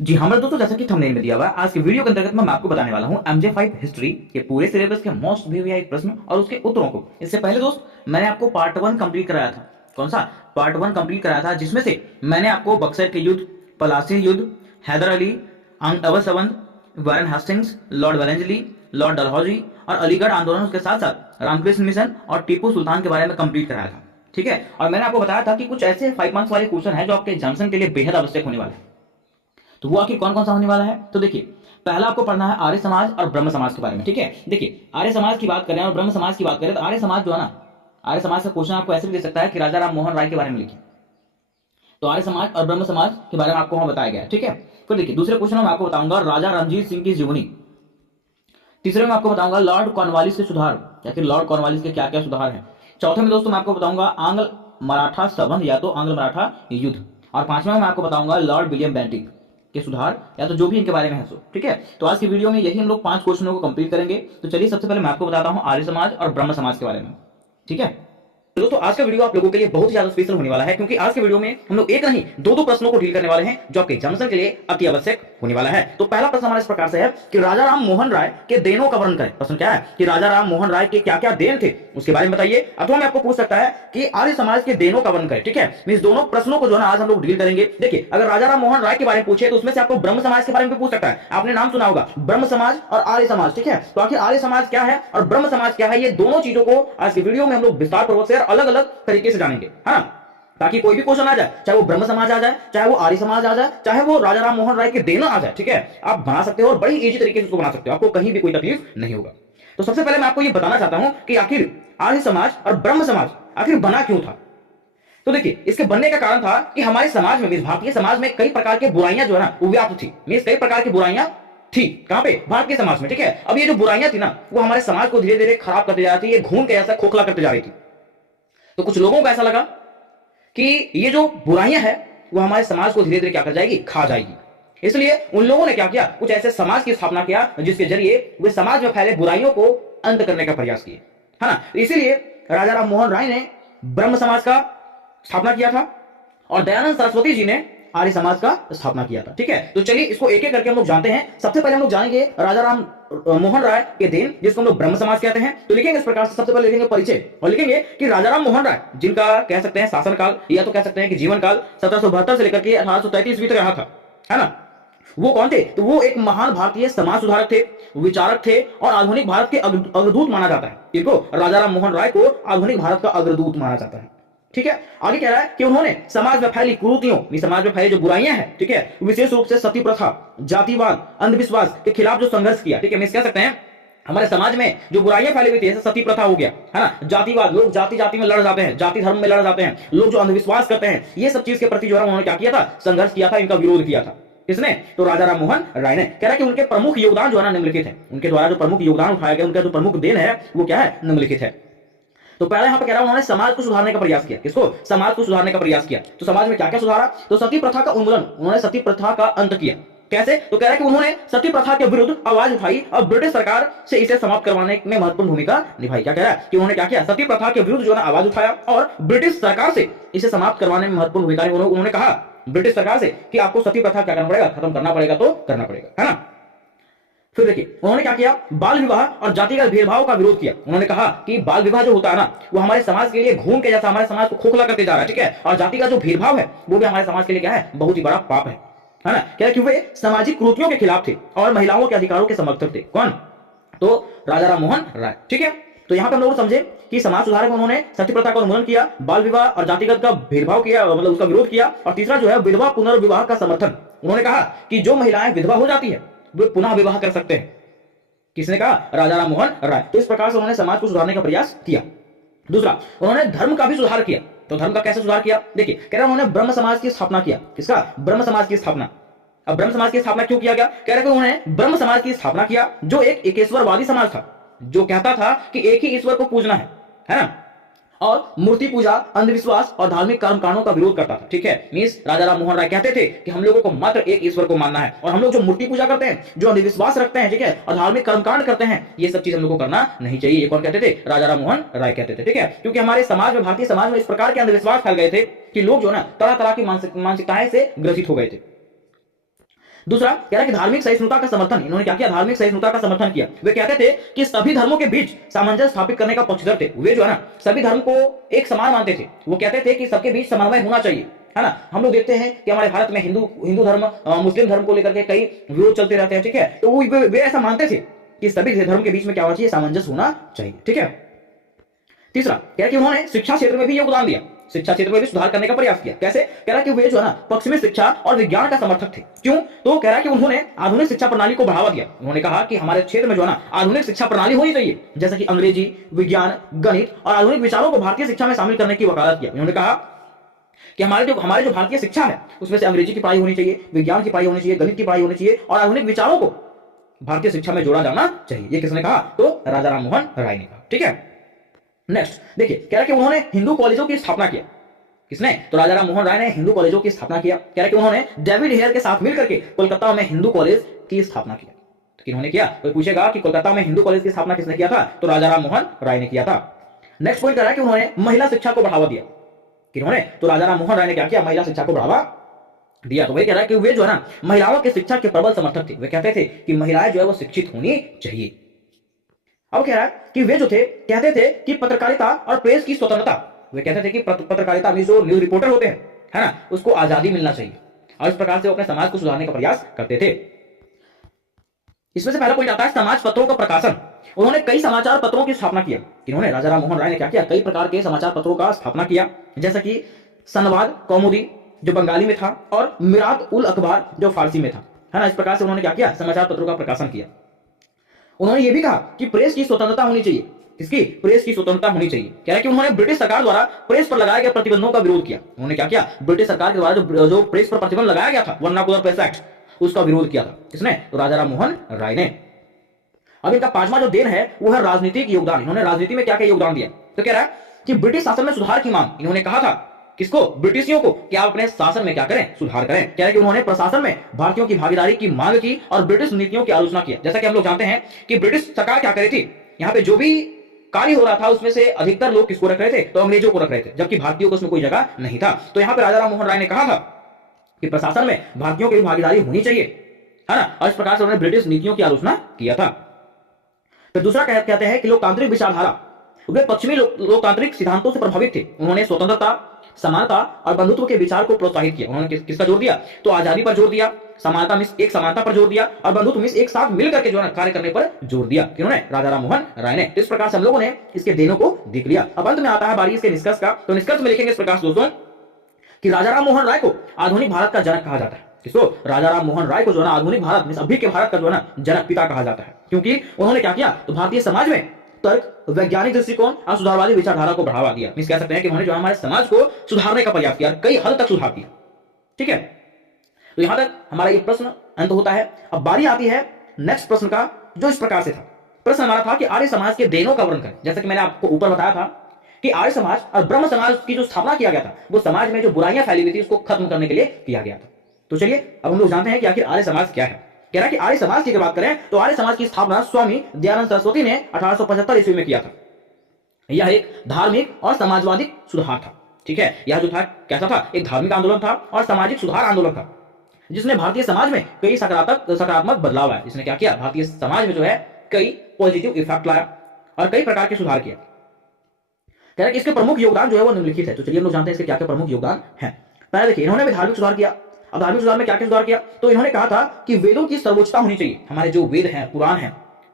जी हाँ मेरे दोस्तों, जैसा कि थंबनेल में दिया हुआ है, आज की वीडियो के अंतर्गत मैं आपको बताने वाला हूँ MJ5 हिस्ट्री के पूरे सिलेबस के मोस्ट वीवीआई प्रश्न और उसके उत्तरों को। इससे पहले दोस्त मैंने आपको पार्ट 1 कंप्लीट कराया था। कौन सा पार्ट 1 कंप्लीट कराया था, जिसमें से मैंने आपको बक्सर के युद्ध, पलासी युद्ध, Hyder Ali, Awadh, Warren Hastings, lord Wellesley, lord Dalhousie और अलीगढ़ आंदोलन, उसके साथ साथ रामकृष्ण मिशन और टीपू सुल्तान के बारे में कंप्लीट कराया था। ठीक है, और मैंने आपको बताया था कि कुछ ऐसे 5 मार्क्स वाले क्वेश्चन है जो आपके एग्जामिनेशन के लिए बेहद आवश्यक होने वाले हैं। तो वो आखिर कौन कौन सा होने वाला है, तो देखिए पहला आपको पढ़ना है आर्य समाज और ब्रह्म समाज के बारे में। ठीक है, देखिए आर्य समाज की बात करें और ब्रह्म समाज की बात करें तो आर्य समाज जो है ना, आर्य समाज का क्वेश्चन आपको ऐसे भी दे सकता है कि राजा राम मोहन राय के बारे में लिखिए। तो आर्य समाज और ब्रह्म समाज के बारे में आपको वहां बताया गया है। ठीक है, फिर देखिए दूसरे क्वेश्चन में आपको बताऊंगा राजा रणजीत सिंह की जीवनी। तीसरे में आपको बताऊंगा लॉर्ड कॉर्नवालिस के सुधार, या फिर लॉर्ड कॉर्नवालिस के क्या क्या सुधार है। चौथे में दोस्तों मैं आपको बताऊंगा आंग्ल मराठा संबंध या तो आंग्ल मराठा युद्ध। और पांचवा में मैं आपको बताऊंगा लॉर्ड विलियम बेंटिक के सुधार या तो जो भी इनके बारे में है सो। ठीक है, तो आज की वीडियो में यही हम लोग 5 क्वेश्चनों को कंप्लीट करेंगे। तो चलिए सबसे पहले मैं आपको बताता हूं आर्य समाज और ब्रह्म समाज के बारे में। ठीक है, तो दोस्तों आज का वीडियो आप लोगों के लिए बहुत ही ज्यादा स्पेशल होने वाला है, क्योंकि आज के वीडियो में हम लोग एक नहीं दो प्रश्नों को डील करने वाले हैं जो आपके एग्जामिनेशन के लिए अति आवश्यक होने वाला है। तो पहला प्रश्न हमारे इस प्रकार से है कि राजा राम मोहन राय के देनों का वर्णन करें। प्रश्न क्या है कि राजा राम मोहन राय के क्या क्या देन थे उसके बारे में बताइए। अथवा मैं आपको पूछ सकता है कि आर्य समाज के देनों का वर्णन करें। ठीक है, इस दोनों प्रश्नों को जो है आज हम लोग डील करेंगे। देखिए अगर राजा राम मोहन राय के बारे में पूछे तो उसमें से आपको ब्रह्म समाज के बारे में पूछ सकता है। आपने नाम सुना होगा ब्रह्म समाज और आर्य समाज। ठीक है, तो आखिर आर्य समाज क्या है और ब्रह्म समाज क्या है, ये दोनों चीजों को आज की वीडियो में हम लोग विस्तार पूर्वक से अलग अलग तरीके से जानेंगे, है ना, ताकि कोई भी क्वेश्चन आ जाए, चाहे वो ब्रह्म समाज आ जाए, चाहे वो आर्य समाज आ जाए, चाहे वो राजा राम मोहन राय के देना आ जाए, ठीक है, आप बना सकते हो और बड़ी इजी तरीके से उसको बना सकते हो, आपको कहीं भी कोई तकलीफ नहीं होगा। तो सबसे पहले मैं आपको ये बताना चाहता हूं कि आखिर आर्य समाज और ब्रह्म समाज आखिर बना क्यों था। तो देखिए इसके बनने का कारण था कि हमारे समाज में, भारतीय समाज में कई प्रकार की बुराइयां जो है ना वो व्याप्त थी। कई प्रकार की बुराइयां थी कहां पे, भारतीय समाज में। ठीक है, अब ये जो बुराइयां थी ना वो हमारे समाज को धीरे धीरे खराब करते जा रही थी, ये घून के ऐसा खोखला करते जा रही थी। तो कुछ लोगों को ऐसा लगा कि ये जो बुराइयां हैं वो हमारे समाज को धीरे धीरे क्या कर जाएगी, खा जाएगी। इसलिए उन लोगों ने क्या किया, कुछ ऐसे समाज की स्थापना किया जिसके जरिए वे समाज में फैले बुराइयों को अंत करने का प्रयास किए, है ना। इसीलिए राजा राम मोहन राय ने ब्रह्म समाज का स्थापना किया था और दयानंद सरस्वती जी ने आर्य समाज का स्थापना किया था। ठीक है, तो चलिए इसको एक एक करके हम लोग जानते हैं। सबसे पहले हम लोग जानेंगे राजा राम मोहन राय के देन, जिसको हम लोग ब्रह्म समाज कहते हैं। तो लिखेंगे इस प्रकार से, सबसे पहले लिखेंगे परिचय और लिखेंगे कि राजा राम मोहन राय, जिनका कह सकते हैं शासनकाल या तो कह सकते हैं कि जीवन काल 1772 से लेकर के 1833 ईस्वी तक रहा था, है ना। वो कौन थे, तो वो एक महान भारतीय समाज सुधारक थे, विचारक थे और आधुनिक भारत के अग्रदूत माना जाता है। इनको राजा राम मोहन राय को आधुनिक भारत का अग्रदूत माना जाता है। ठीक है, आगे कह रहा है कि उन्होंने समाज में फैली कुरीतियों, समाज में फैली जो बुराइयां हैं, ठीक है, विशेष रूप से सती प्रथा, जातिवाद, अंधविश्वास के खिलाफ जो संघर्ष किया। ठीक है, कह सकते हैं हमारे समाज में जो बुराइयां फैली हुई थी, जैसे सती प्रथा हो गया, है ना, जातिवाद, लोग जाति जाति में लड़ जाते हैं, जाति धर्म में लड़ जाते हैं, लोग जो अंधविश्वास करते हैं, ये सब चीज के प्रति जो है उन्होंने क्या किया था, संघर्ष किया था, इनका विरोध किया था। किसने, तो राजा राम मोहन राय ने। कह रहा है कि उनके प्रमुख योगदान जो है ना निम्नलिखित है, उनके द्वारा जो प्रमुख योगदान उठाया गया, उनका जो प्रमुख देन है वो क्या है, निम्नलिखित है। तो पहले यहां पर कह रहा है उन्होंने समाज को सुधारने का प्रयास किया। किसको, समाज को सुधारने का प्रयास किया। तो समाज में क्या क्या सुधारा, तो सती प्रथा का उन्मूलन, उन्होंने सती प्रथा का अंत किया। कैसे, तो कह रहा है कि उन्होंने सती प्रथा के विरुद्ध आवाज उठाई और ब्रिटिश सरकार से इसे समाप्त करवाने में महत्वपूर्ण भूमिका निभाई। क्या कह रहा है कि उन्होंने क्या किया, सती प्रथा के विरुद्ध जो है आवाज उठाया और ब्रिटिश सरकार से इसे समाप्त करवाने में महत्वपूर्ण भूमिका निभाई। उन्होंने कहा ब्रिटिश सरकार से कि आपको सती प्रथा क्या करना पड़ेगा, खत्म करना पड़ेगा, तो करना पड़ेगा, है ना। फिर देखिए उन्होंने क्या किया, बाल विवाह और जातिगत भेदभाव का विरोध किया। उन्होंने कहा कि बाल विवाह जो होता है ना वो हमारे समाज के लिए घून के जैसा हमारे समाज को खोखला करते जा रहा है। ठीक है, और जाति का जो भेदभाव है वो भी हमारे समाज के लिए क्या है, बहुत ही बड़ा पाप है ना। क्या, कि वे सामाजिक कुरीतियों के खिलाफ थे और महिलाओं के अधिकारों के समर्थक थे। कौन, तो राजा राम मोहन राय। ठीक है, तो यहां पर हम लोग समझे कि समाज सुधारक उन्होंने सती प्रथा का उन्मूलन किया, बाल विवाह और जातिगत का भेदभाव किया, मतलब उसका विरोध किया, और तीसरा जो है विधवा पुनर्विवाह का समर्थन। उन्होंने कहा कि जो महिलाएं विधवा हो जाती है वे पुनः विवाह कर सकते हैं। किसने कहा, राजा राम मोहन राय। तो इस प्रकार से उन्होंने समाज को सुधारने का प्रयास किया। दूसरा, उन्होंने धर्म का भी सुधार किया। तो धर्म का कैसे सुधार किया, देखिए कह रहा है उन्होंने ब्रह्म समाज की स्थापना किया। किसका, ब्रह्म समाज की स्थापना। अब ब्रह्म समाज की स्थापना क्यों किया गया, कह रहे हैं उन्होंने ब्रह्म समाज की स्थापना किया जो एक एकेश्वरवादी समाज था, जो कहता था कि एक ही ईश्वर को पूजना है ना, और मूर्ति पूजा, अंधविश्वास और धार्मिक कर्मकांडों का विरोध करता था। ठीक है, मींस राजा राम मोहन राय कहते थे कि हम लोगों को मात्र एक ईश्वर को मानना है, और हम लोग जो मूर्ति पूजा करते हैं, जो अंधविश्वास रखते हैं, ठीक है, और धार्मिक कर्मकांड करते हैं, ये सब चीज हम लोग को करना नहीं चाहिए। ये कौन कहते थे, राजा राम मोहन राय कहते थे। ठीक है, क्योंकि हमारे समाज में, भारतीय समाज में इस प्रकार के अंधविश्वास फैल गए थे कि लोग जो ना तरह तरह की मानसिकताएं से ग्रसित हो गए थे। दूसरा कह रहा है कि धार्मिक सहिष्णुता का समर्थन, इन्होंने क्या किया, धार्मिक सहिष्णुता का समर्थन किया। वे कहते थे कि सभी धर्मों के बीच सामंजस्य स्थापित करने का पक्षधर थे। वे जो है ना सभी धर्म को एक समान मानते थे। वो कहते थे कि सबके बीच समन्वय होना चाहिए, है ना। हम लोग देखते हैं कि हमारे भारत में हिंदू धर्म मुस्लिम धर्म को लेकर के कई विरोध चलते रहते हैं, ठीक है। तो वे ऐसा मानते थे कि सभी धर्म के बीच में क्या होना चाहिए, सामंजस्य होना चाहिए, ठीक है। तीसरा कह रहा कि उन्होंने शिक्षा क्षेत्र में भी योगदान दिया, शिक्षा क्षेत्र में भी सुधार करने का प्रयास किया। कैसे, कह रहा कि वे जो है ना पश्चिमी शिक्षा और विज्ञान का समर्थक थे। क्यों, तो कह रहा कि उन्होंने आधुनिक शिक्षा प्रणाली को बढ़ावा दिया। उन्होंने कहा कि हमारे क्षेत्र में जो है ना आधुनिक शिक्षा प्रणाली होनी चाहिए, जैसे कि अंग्रेजी, विज्ञान, गणित और आधुनिक विचारों को भारतीय शिक्षा में शामिल करने की वकालत किया। उन्होंने कहा कि हमारे जो भारतीय शिक्षा है उसमें से अंग्रेजी की पढ़ाई होनी चाहिए, विज्ञान की पढ़ाई होनी चाहिए, गणित की पढ़ाई होनी चाहिए और आधुनिक विचारों को भारतीय शिक्षा में जोड़ा जाना चाहिए। ये किसने कहा, तो राजा राम मोहन राय ने कहा, ठीक है। नेक्स्ट देखिए, कह रहा कि उन्होंने हिंदू कॉलेजों की स्थापना किया। किसने, तो राजा राम मोहन राय ने हिंदू कॉलेजों की स्थापना किया। कह रहा कि उन्होंने डेविड हेयर के साथ मिलकर के कोलकाता में हिंदू कॉलेज की स्थापना किया। तो किन्होंने किया, कोई पूछेगा कि कोलकाता में हिंदू कॉलेज की स्थापना किसने किया था, तो राजा राम मोहन राय ने किया था। नेक्स्ट पॉइंट कह रहा है कि उन्होंने महिला शिक्षा को बढ़ावा दिया। किन्होंने, तो राजा राम मोहन राय ने क्या किया, महिला शिक्षा को बढ़ावा दिया। तो वही कह रहा है कि वे जो है ना महिलाओं की शिक्षा के प्रबल समर्थक थे। वे कहते थे कि महिलाएं जो है वो शिक्षित होनी चाहिए। अब कह रहा है कि वे जो थे कहते थे कि पत्रकारिता और प्रेस की स्वतंत्रता, वे कहते थे कि पत्रकारिता में जो न्यूज रिपोर्टर होते हैं, है ना, उसको आजादी मिलना चाहिए और इस प्रकार से वो अपने समाज को सुधारने का प्रयास करते थे। इसमें से पहला पॉइंट आता है समाज पत्रों का प्रकाशन। उन्होंने कई समाचार पत्रों की स्थापना किया। इन्होंने, राजा राम मोहन राय ने क्या किया, कई प्रकार के समाचार पत्रों का स्थापना किया, जैसा कि संवाद कौमुदी जो बंगाली में था और मिरात उल अखबार जो फारसी में था, है ना। इस प्रकार से उन्होंने क्या किया, समाचार पत्रों का प्रकाशन किया। उन्होंने ये भी कहा कि प्रेस की स्वतंत्रता होनी चाहिए। किसकी, प्रेस की स्वतंत्रता होनी चाहिए। कह रहा है कि उन्होंने ब्रिटिश सरकार द्वारा प्रेस पर लगाए गए प्रतिबंधों का विरोध किया। उन्होंने क्या किया, ब्रिटिश सरकार के द्वारा जो प्रेस पर प्रतिबंध लगाया गया था, वर्नाकुलर प्रेस एक्ट, उसका विरोध किया था। किसने, तो राजा राम मोहन राय ने। अब इनका पांचवा जो देन है वो है राजनीतिक योगदान। इन्होंने राजनीति में क्या क्या योगदान दिया, तो कह रहा है कि ब्रिटिश शासन में सुधार की मांग। इन्होंने कहा था किसको, ब्रिटिशियों को, कि आप अपने शासन में क्या करें, सुधार करें। कह रहा है कि उन्होंने प्रशासन में भारतीयों की भागीदारी की मांग की और ब्रिटिश नीतियों की आलोचना की। जैसा कि हम लोग जानते हैं कि ब्रिटिश सरकार क्या करी थी, यहाँ पे जो भी कार्य हो रहा था उसमें से अधिकतर लोग किसको रख रहे थे, तो अंग्रेजों को रख रहे थे, जबकि भारतीयों को उसमें कोई जगह नहीं था। तो यहाँ पे राजा राम मोहन राय ने कहा था कि प्रशासन में भारतीयों की भागीदारी होनी चाहिए, है ना, और इस प्रकार से उन्होंने ब्रिटिश नीतियों की आलोचना किया था। फिर दूसरा कहते हैं कि लोकतांत्रिक विचारधारा, वे पश्चिमी लोकतांत्रिक सिद्धांतों से प्रभावित थे। उन्होंने स्वतंत्रता, समानता और बंधुत्व के विचार को प्रोत्साहित किया। उन्होंने किसका जोर दिया, तो आजादी पर जोर दिया, समानता में एक समानता पर जोर दिया और बंधुत्व में एक साथ मिलकर के जो है कार्य करने पर जोर दिया। किन्होंने, राजा राम मोहन राय ने। इस प्रकार से हम लोगों ने इसके देनों को देख लिया। अब अंत में आता है बारी इसके निष्कर्ष का। तो निष्कर्ष में लिखेंगे इस प्रकार दोस्तों कि राजा राम मोहन राय को आधुनिक भारत का जनक कहा जाता है। किसको, राजा राम मोहन राय को जो है ना आधुनिक भारत, अभी के भारत का जो है ना जनक पिता कहा जाता है। क्योंकि उन्होंने क्या किया, तो भारतीय समाज में तर्क, वैज्ञानिक दृष्टिकोण और सुधारवादी विचारधारा को बढ़ावा दिया। मींस कह सकते हैं कि उन्होंने जो हमारे समाज को सुधारने का प्रयास किया, कई हद तक सुधार किया, ठीक है। तो यहां तक हमारा ये प्रश्न अंत होता है। अब बारी आती है नेक्स्ट प्रश्न का, जो इस प्रकार से था। प्रश्न हमारा था कि आर्य समाज के देनों का वर्णन करें। जैसे कि मैंने आपको ऊपर बताया था कि आर्य समाज और ब्रह्म समाज की जो स्थापना किया गया था, वो समाज में जो बुराइयां फैली हुई थी उसको खत्म करने के लिए किया गया था। तो चलिए अब हम लोग जानते हैं कि आखिर आर्य समाज क्या है। कह रहा है कि आर्य समाज की बात करें तो आर्य समाज की स्थापना स्वामी दयानंद सरस्वती ने 1875 ईस्वी में किया था। यह एक धार्मिक और समाजवादी सुधार था, ठीक है। यह जो था कैसा था, एक धार्मिक आंदोलन था और सामाजिक सुधार आंदोलन था, जिसने भारतीय समाज में कई सकारात्मक बदलाव आया। इसने क्या किया, भारतीय समाज में जो है कई पॉजिटिव इफेक्ट लाया और कई प्रकार के सुधार किया। कह रहा है कि इसके प्रमुख योगदान जो है वो निम्नलिखित है। तो चलिए हम लोग जानते हैं इसके क्या क्या प्रमुख योगदान है। पहले देखिए, इन्होंने भी धार्मिक सुधार किया। अब धार्मिक सुधार में क्या क्या सुधार किया, तो इन्होंने कहा था कि वेदों की सर्वोच्चता होनी चाहिए। हमारे जो वेद हैं, पुराण हैं,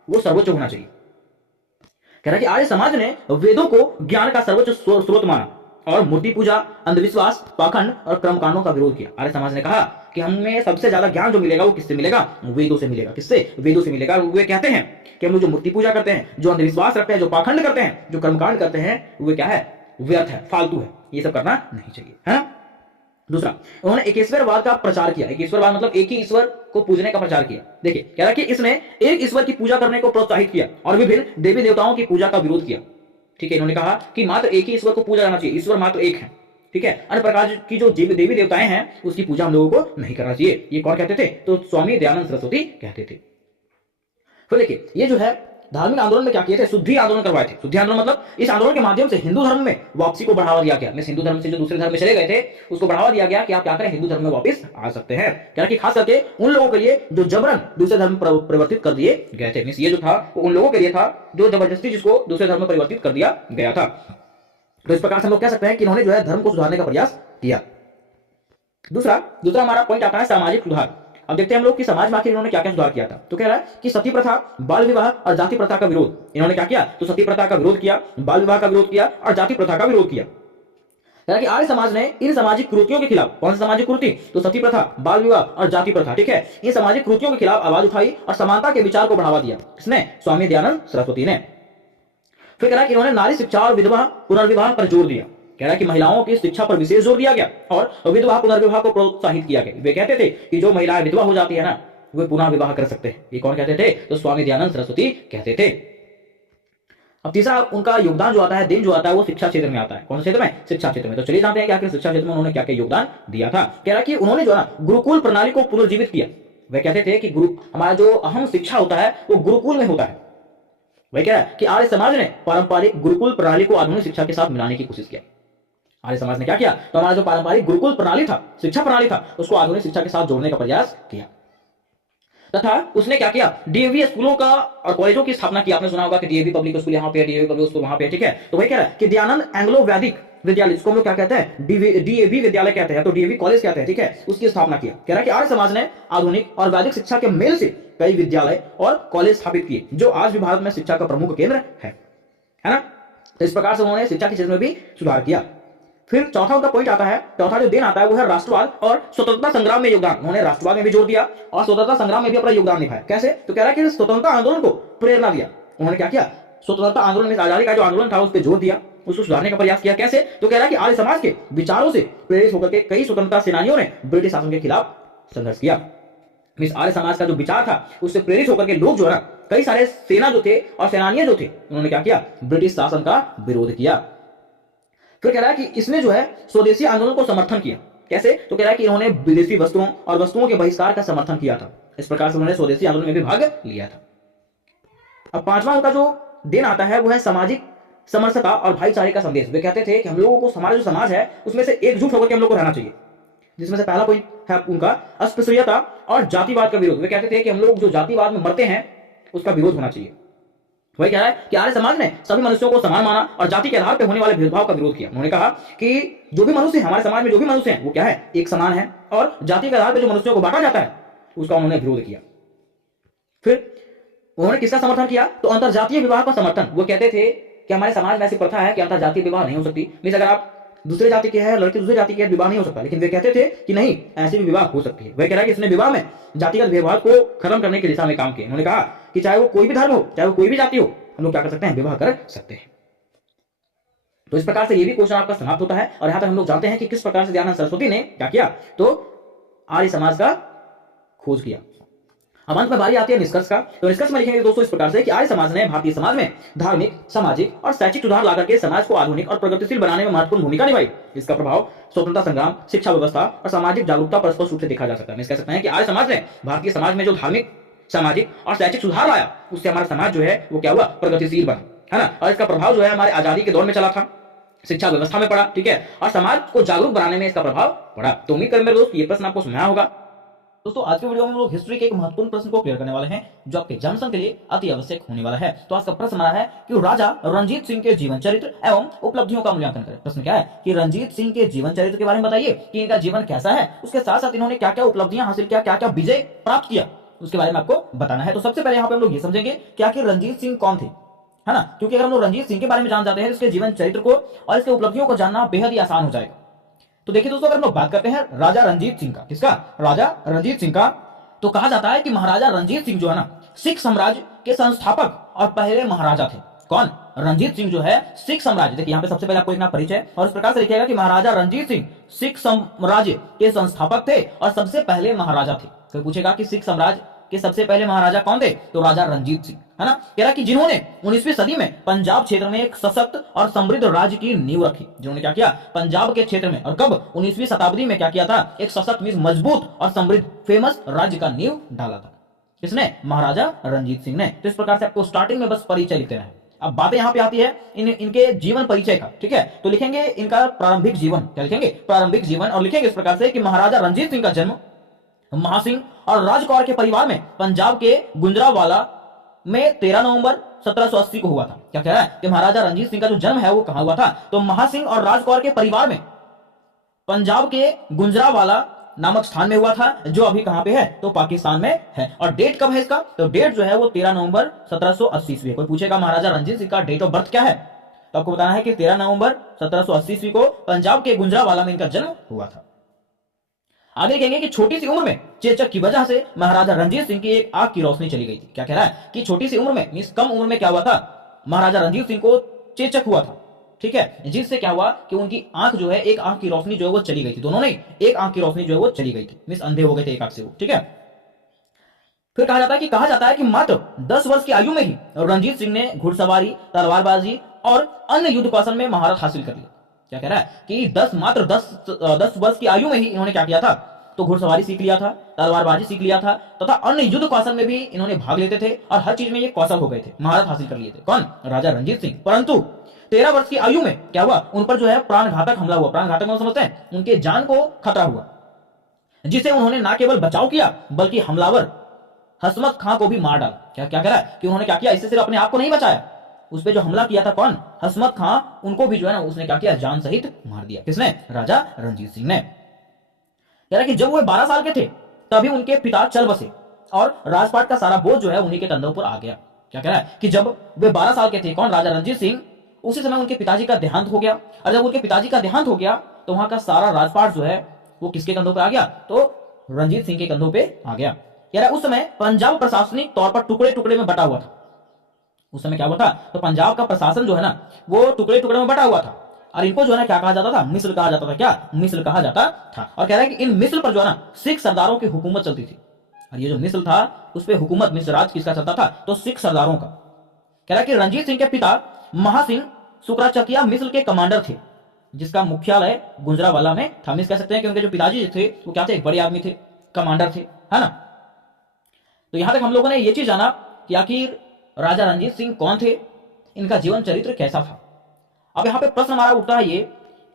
वो सर्वोच्च होना चाहिए। कह रहा है कि आर्य समाज ने वेदों को ज्ञान का सर्वोच्च स्रोत माना और मूर्ति पूजा, अंधविश्वास, पाखंड और कर्मकांडों का विरोध किया। आर्य समाज ने कहा कि हमें सबसे ज्यादा ज्ञान जो मिलेगा वो किससे मिलेगा, वेदों से मिलेगा। किससे, वेदों से मिलेगा। वे कहते हैं कि हम लोग जो मूर्ति पूजा करते हैं, जो अंधविश्वास रखते हैं, जो पाखंड करते हैं, जो कर्मकांड करते हैं, वे क्या है, व्यर्थ है, फालतू है, ये सब करना नहीं चाहिए, है ना। दूसरा, उन्होंने एकेश्वरवाद का प्रचार किया। एकेश्वरवाद मतलब एक ही ईश्वर को पूजने का प्रचार किया। देखिए कह रहा है कि इसने एक ईश्वर की पूजा करने को प्रोत्साहित किया और विभिन्न देवी देवताओं की पूजा का विरोध किया, ठीक है। इन्होंने कहा कि मात्र एक ही ईश्वर को पूजा करना चाहिए, ईश्वर मात्र एक है, ठीक है। अन्य प्रकार की जो देवी देवताएं हैं उसकी पूजा हम लोगों को नहीं करना चाहिए। ये कौन कहते थे, तो स्वामी दयानंद सरस्वती कहते थे। फिर देखिए, ये जो है धार्मिक आंदोलन में क्या किए थे, शुद्धि आंदोलन करवाए थे। शुद्धि आंदोलन मतलब इस आंदोलन के माध्यम से हिंदू धर्म में वापसी को बढ़ावा दिया गया। हिंदू धर्म से जो दूसरे धर्म में चले गए थे उसको बढ़ावा दिया गया कि आप क्या करें, हिंदू धर्म में वापस आ सकते हैं। क्या कि खास करके उन लोगों के लिए जो जबरन दूसरे धर्म में परिवर्तित कर दिए गए थे। ये जो था वो उन लोगों के लिए था जो जबरदस्ती जिसको दूसरे धर्म में परिवर्तित कर दिया गया था। तो इस प्रकार से हम लोग कह सकते हैं कि इन्होंने जो है धर्म को सुधारने का प्रयास किया। दूसरा हमारा पॉइंट आता है सामाजिक सुधार। अब देखते हैं हम लोग कि समाज में आखिर इन्होंने क्या क्या सुधार किया था। तो कह रहा है कि सती प्रथा, बाल विवाह और जाति प्रथा का विरोध इन्होंने क्या किया, तो सती प्रथा का विरोध किया, बाल विवाह का विरोध किया और जाति प्रथा का विरोध किया। कह रहा है कि आर्य समाज ने इन सामाजिक कुरीतियों के खिलाफ, कौन सी सामाजिक कुरीति, तो सती प्रथा, बाल विवाह और जाति प्रथा, ठीक है, इन सामाजिक कुरीतियों के खिलाफ आवाज उठाई और समानता के विचार को बढ़ावा दिया। किसने, स्वामी दयानंद सरस्वती ने। फिर कह रहा है कि इन्होंने नारी शिक्षा और विधवा पुनर्विवाह पर जोर दिया। कह रहा है कि महिलाओं की शिक्षा पर विशेष जोर दिया गया और विधवा पुनर्विवाह को प्रोत्साहित किया गया। वे कहते थे कि जो महिलाएं विधवा हो जाती है ना, वे पुनः विवाह कर सकते हैं। ये कौन कहते थे, तो स्वामी दयानंद सरस्वती कहते थे। अब तीसरा उनका योगदान जो आता है, दिन जो आता है, वो शिक्षा क्षेत्र में आता है। कौन से क्षेत्र में, शिक्षा क्षेत्र में। तो चलिए जानते हैं कि आखिर शिक्षा क्षेत्र में उन्होंने क्या क्या योगदान दिया था। कह रहा है कि उन्होंने जो है गुरुकुल प्रणाली को पुनर्जीवित किया। वे कहते थे कि हमारा जो अहम शिक्षा होता है वो गुरुकुल में होता है। वह कह रहा है कि आर्य समाज ने पारंपरिक गुरुकुल प्रणाली को आधुनिक शिक्षा के साथ मिलाने की कोशिश किया। आर्य समाज ने क्या किया, तो हमारा जो पारंपरिक गुरुकुल प्रणाली था, शिक्षा प्रणाली था, उसको आधुनिक शिक्षा के साथ जोड़ने का प्रयास किया। तथा उसने क्या किया, डीएवी स्कूलों का और कॉलेजों की स्थापना की। आपने सुना होगा कि डीएवी पब्लिक स्कूल यहाँ पे है, डीएवी पब्लिक स्कूल वहां पे है, ठीक है। तो वही कह रहा है कि दयानंद एंग्लो वैदिक विद्यालय, इसको हम लोग क्या कहते हैं, डीएवी विद्यालय कहते हैं, तो डीएवी कॉलेज कहते हैं, ठीक है, उसकी स्थापना किया। कह रहा है कि आर्य समाज ने आधुनिक और वैदिक शिक्षा के मेल से कई विद्यालय और कॉलेज स्थापित किए जो आज भी भारत में शिक्षा का प्रमुख केंद्र है ना। तो इस प्रकार से उन्होंने शिक्षा के क्षेत्र में भी सुधार किया। फिर चौथा उनका पॉइंट आता है, चौथा जो दिन आता है वो है राष्ट्रवाद और स्वतंत्रता संग्राम में योगदान। उन्होंने राष्ट्रवाद में भी जोर दिया और स्वतंत्रता संग्राम में भी अपना योगदान दिखाया। कैसे, तो कह रहा है कि स्वतंत्रता आंदोलन को प्रेरणा दिया। उन्होंने क्या किया, स्वतंत्रता आंदोलन में आजादी का जो आंदोलन था उस पर जोर दिया, उसको सुधारने का प्रयास किया। कैसे, तो कह रहा है कि आर्य समाज के विचारों से प्रेरित होकर के कई स्वतंत्रता सेनानियों ने ब्रिटिश शासन के खिलाफ संघर्ष किया। इस आर्य समाज का जो विचार था उससे प्रेरित होकर के लोग जो है कई सारे सेना जो थे और सेनानियां जो थे, उन्होंने क्या किया, ब्रिटिश शासन का विरोध किया। फिर कह रहा है कि इसने जो है स्वदेशी आंदोलन को समर्थन किया। कैसे, तो कह रहा है कि इन्होंने विदेशी वस्तुओं और वस्तुओं के बहिष्कार का समर्थन किया था। इस प्रकार से उन्होंने स्वदेशी आंदोलन में भी भाग लिया था। अब पांचवा उनका जो दिन आता है वो है सामाजिक समरसता और भाईचारे का संदेश। वे कहते थे कि हम लोगों को, हमारा जो समाज है उसमें से एकजुट होकर के हम लोग को रहना चाहिए। जिसमें से पहला पॉइंट है उनका अस्पृश्यता और जातिवाद का विरोध। वे कहते थे कि हम लोग जो जातिवाद में मरते हैं उसका विरोध होना चाहिए। वही कह रहा है कि आर्य समाज ने सभी मनुष्यों को समान माना और जाति के आधार पर होने वाले भेदभाव का विरोध किया। उन्होंने कहा कि जो भी मनुष्य, हमारे समाज में जो भी मनुष्य हैं वो क्या है, एक समान है, और जाति के आधार पर जो मनुष्यों को बांटा जाता है उसका उन्होंने विरोध किया। फिर उन्होंने किसका समर्थन किया, तो अंतरजातीय विवाह का समर्थन। वो कहते थे कि हमारे समाज में ऐसी प्रथा है कि अंतरजातीय विवाह नहीं हो सकती। मीन्स अगर आप दूसरे जाति के हैं, लड़के दूसरे जाति के, विवाह नहीं हो सकता। लेकिन वे कहते थे कि नहीं, ऐसी भी विवाह हो सकती है। वह कह रहा है कि इसने विवाह में जातिगत भेदभाव को खत्म करने की दिशा में काम किया। उन्होंने कहा कि चाहे वो कोई भी धर्म हो, चाहे वो कोई भी जाति हो, हम लोग क्या कर सकते हैं, विवाह कर सकते हैं। तो इस प्रकार से ये भी क्वेश्चन आपका समाप्त होता है। और यहां तक हम लोग जानते हैं कि किस प्रकार से दयानंद सरस्वती ने क्या किया, तो आर्य समाज का खोज किया। अब अंत में बारी आती है निष्कर्ष का। तो निष्कर्ष में लिखेंगे दोस्तों इस प्रकार से कि आर्य समाज ने भारतीय समाज में धार्मिक, सामाजिक और शैक्षिक सुधार लाकर के समाज को आधुनिक और प्रगतिशील बनाने में महत्वपूर्ण भूमिका निभाई। इसका प्रभाव स्वतंत्रता संग्राम, शिक्षा व्यवस्था और सामाजिक जागरूकता पर स्पष्ट रूप से देखा जा सकता है। हम कह सकते हैं कि आर्य समाज ने भारतीय समाज में जो धार्मिक, सामाजिक और शैक्षिक सुधार लाया, उससे हमारा समाज जो है वो क्या हुआ, प्रगतिशील बना, है ना। और इसका प्रभाव जो है हमारे आजादी के दौर में चला था, शिक्षा व्यवस्था में पड़ा, ठीक है, और समाज को जागरूक बनाने में इसका प्रभाव पड़ा। तो उम्मीद करें मेरे दोस्त ये प्रश्न आपको समझा होगा। दोस्तों आज के वीडियो में हम लोग हिस्ट्री के एक महत्वपूर्ण प्रश्न को क्लियर करने वाले हैं जो आपके एग्जामिनेशन के लिए अति आवश्यक होने वाला है। तो आज का प्रश्न हमारा है कि राजा रणजीत सिंह के जीवन चरित्र एवं उपलब्धियों का मूल्यांकन करें। प्रश्न क्या है कि रणजीत सिंह के जीवन चरित्र के बारे में बताइए कि इनका जीवन कैसा है, उसके साथ साथ इन्होंने क्या क्या उपलब्धियां हासिल किया, क्या क्या विजय प्राप्त किया, उसके बारे में आपको बताना है। तो सबसे पहले यहाँ पे हम लोग ये समझेंगे कि आखिर रणजीत सिंह कौन थे, है ना, क्योंकि अगर हम लोग रणजीत सिंह के बारे में जान जाते हैं तो इसके जीवन चरित्र को और इसके उपलब्धियों को जानना बेहद ही आसान हो जाएगा। तो देखिए दोस्तों, अगर हम लोग बात करते हैं राजा रणजीत सिंह का, किसका, राजा रणजीत सिंह का, तो कहा जाता है कि महाराजा रणजीत सिंह जो है ना, सिख साम्राज्य के संस्थापक और पहले महाराजा थे। कौन, रणजीत सिंह जो है सिख साम्राज्य, देखिए यहाँ पे सबसे पहले आपको इतना परिचय और इस प्रकार से लिखिएगा कि महाराजा रणजीत सिंह सिख साम्राज्य के संस्थापक थे और सबसे पहले महाराजा थे। कोई पूछेगा कि सिख साम्राज्य के सबसे पहले महाराजा कौन थे, तो राजा रणजीत सिंह, है ना। कह रहा कि जिन्होंने 19वीं सदी में पंजाब क्षेत्र में एक सशक्त और समृद्ध राज्य की नींव रखी। जिन्होंने क्या किया, पंजाब के क्षेत्र में, और कब, 19वीं शताब्दी में क्या किया था, एक सशक्त, मजबूत और समृद्ध, फेमस राज्य का नींव डाला था। किसने? महाराजा रणजीत सिंह ने। तो इस प्रकार से आपको स्टार्टिंग में बस परिचय लिख देना है। अब बातें यहां पे आती है इनके जीवन परिचय का, ठीक है। तो लिखेंगे इनका प्रारंभिक जीवन, क्या लिखेंगे? प्रारंभिक जीवन। और लिखेंगे इस प्रकार से कि महाराजा रणजीत सिंह का जन्म महासिंह और राजकौर के परिवार में पंजाब के गुजरांवाला में 13 नवंबर 1780 को हुआ था। क्या कह रहा है कि महाराजा रणजीत सिंह का जो जन्म है वो कहां हुआ था? तो महासिंह और राजकौर के परिवार में पंजाब के गुजरांवाला नामक स्थान में हुआ था, जो अभी कहां पे है? तो पाकिस्तान में है। और डेट कब है इसका? तो डेट जो है वो 13 नवंबर 1780 ईस्वी। कोई पूछेगा महाराजा रणजीत सिंह का डेट ऑफ बर्थ क्या है, तो आपको बताना है कि 13 नवंबर 1780 ईस्वी को पंजाब के गुजरांवाला में इनका जन्म हुआ था। आगे कहेंगे कि छोटी सी उम्र में चेचक की वजह से महाराजा रणजीत सिंह की एक आंख की रोशनी चली गई थी। क्या कह रहा है कि छोटी सी उम्र में, मींस कम उम्र में क्या हुआ था? महाराजा रणजीत सिंह को चेचक हुआ था, ठीक है, जिससे क्या हुआ कि उनकी आंख जो है, एक आंख की रोशनी जो है वो चली गई थी। दोनों नहीं, एक आंख की रोशनी जो है वो चली गई थी, मींस अंधे हो गए थे एक आंख से वो, ठीक है। फिर कहा जाता है कि मात्र 10 वर्ष की आयु में ही रणजीत सिंह ने घुड़सवारी, तलवारबाजी और अन्य युद्ध कौशल में महारत हासिल कर ली। क्या कह रहा है कि मात्र 10 वर्ष की आयु में ही इन्होंने क्या किया था? तो घुड़सवारी सीख लिया था, तलवारबाजी सीख लिया था, तथा अन्य युद्ध कौशल में भी इन्होंने भाग लेते थे और हर चीज में ये कौशल हो गए थे, महारत हासिल कर लिए थे। कौन? राजा रणजीत सिंह। परंतु 13 वर्ष की आयु में क्या हुआ? उन पर जो है प्राणघातक हमला हुआ। प्राणघातक मतलब समझते हैं? उनके जान को खतरा हुआ, जिसे उन्होंने ना केवल बचाव किया बल्कि हमलावर हसमत खां को भी मार डाला। क्या क्या कह रहा है कि उन्होंने क्या किया? इससे सिर्फ अपने आप को नहीं बचाया, उस पर जो हमला किया था कौन? हसमत खां, उनको भी जो है ना उसने क्या किया? जान सहित मार दिया। किसने? राजा रणजीत सिंह ने। कह रहा है कि जब वो 12 साल के थे तभी उनके पिता चल बसे और राजपाट का सारा बोझ जो है उन्हीं के कंधों पर आ गया। क्या कह रहा है कि जब वे 12 साल के थे, कौन? राजा रणजीत सिंह, उसी समय उनके पिताजी का देहांत हो गया। और जब उनके पिताजी का देहांत हो गया तो वहां का सारा राजपाट जो है वो किसके कंधों पर आ गया? तो रणजीत सिंह के कंधों पे आ गया। कह रहा है उस समय पंजाब प्रशासनिक तौर पर टुकड़े टुकड़े में बटा हुआ था। उस समय क्या हुआ था? तो पंजाब का प्रशासन जो है ना वो टुकड़े टुकड़े में बटा हुआ था और इनको जो है ना क्या कहा जाता था? मिस्र कहा जाता था। क्या? मिस्र कहा जाता था। और कह रहा है कि इन मिस्र पर जो है ना सिख सरदारों की हुकूमत चलती थी। और ये जो मिस्र था उस पर हुकूमत, मिस्र राज किसका चलता था? तो सिख सरदारों का। कह रहा है कि रणजीत सिंह के पिता महासिंह शुक्राचार्य मिस्र के कमांडर थे, जिसका मुख्यालय गुजरांवाला में था। मिस कह सकते हैं कि उनके जो पिताजी थे वो क्या थे? एक बड़े आदमी थे, कमांडर थे, है ना। तो यहां तक हम लोगों ने ये चीज जाना कि आखिर राजा रणजीत सिंह कौन थे, इनका जीवन चरित्र कैसा था। अब यहाँ पे प्रश्न हमारा उठता है ये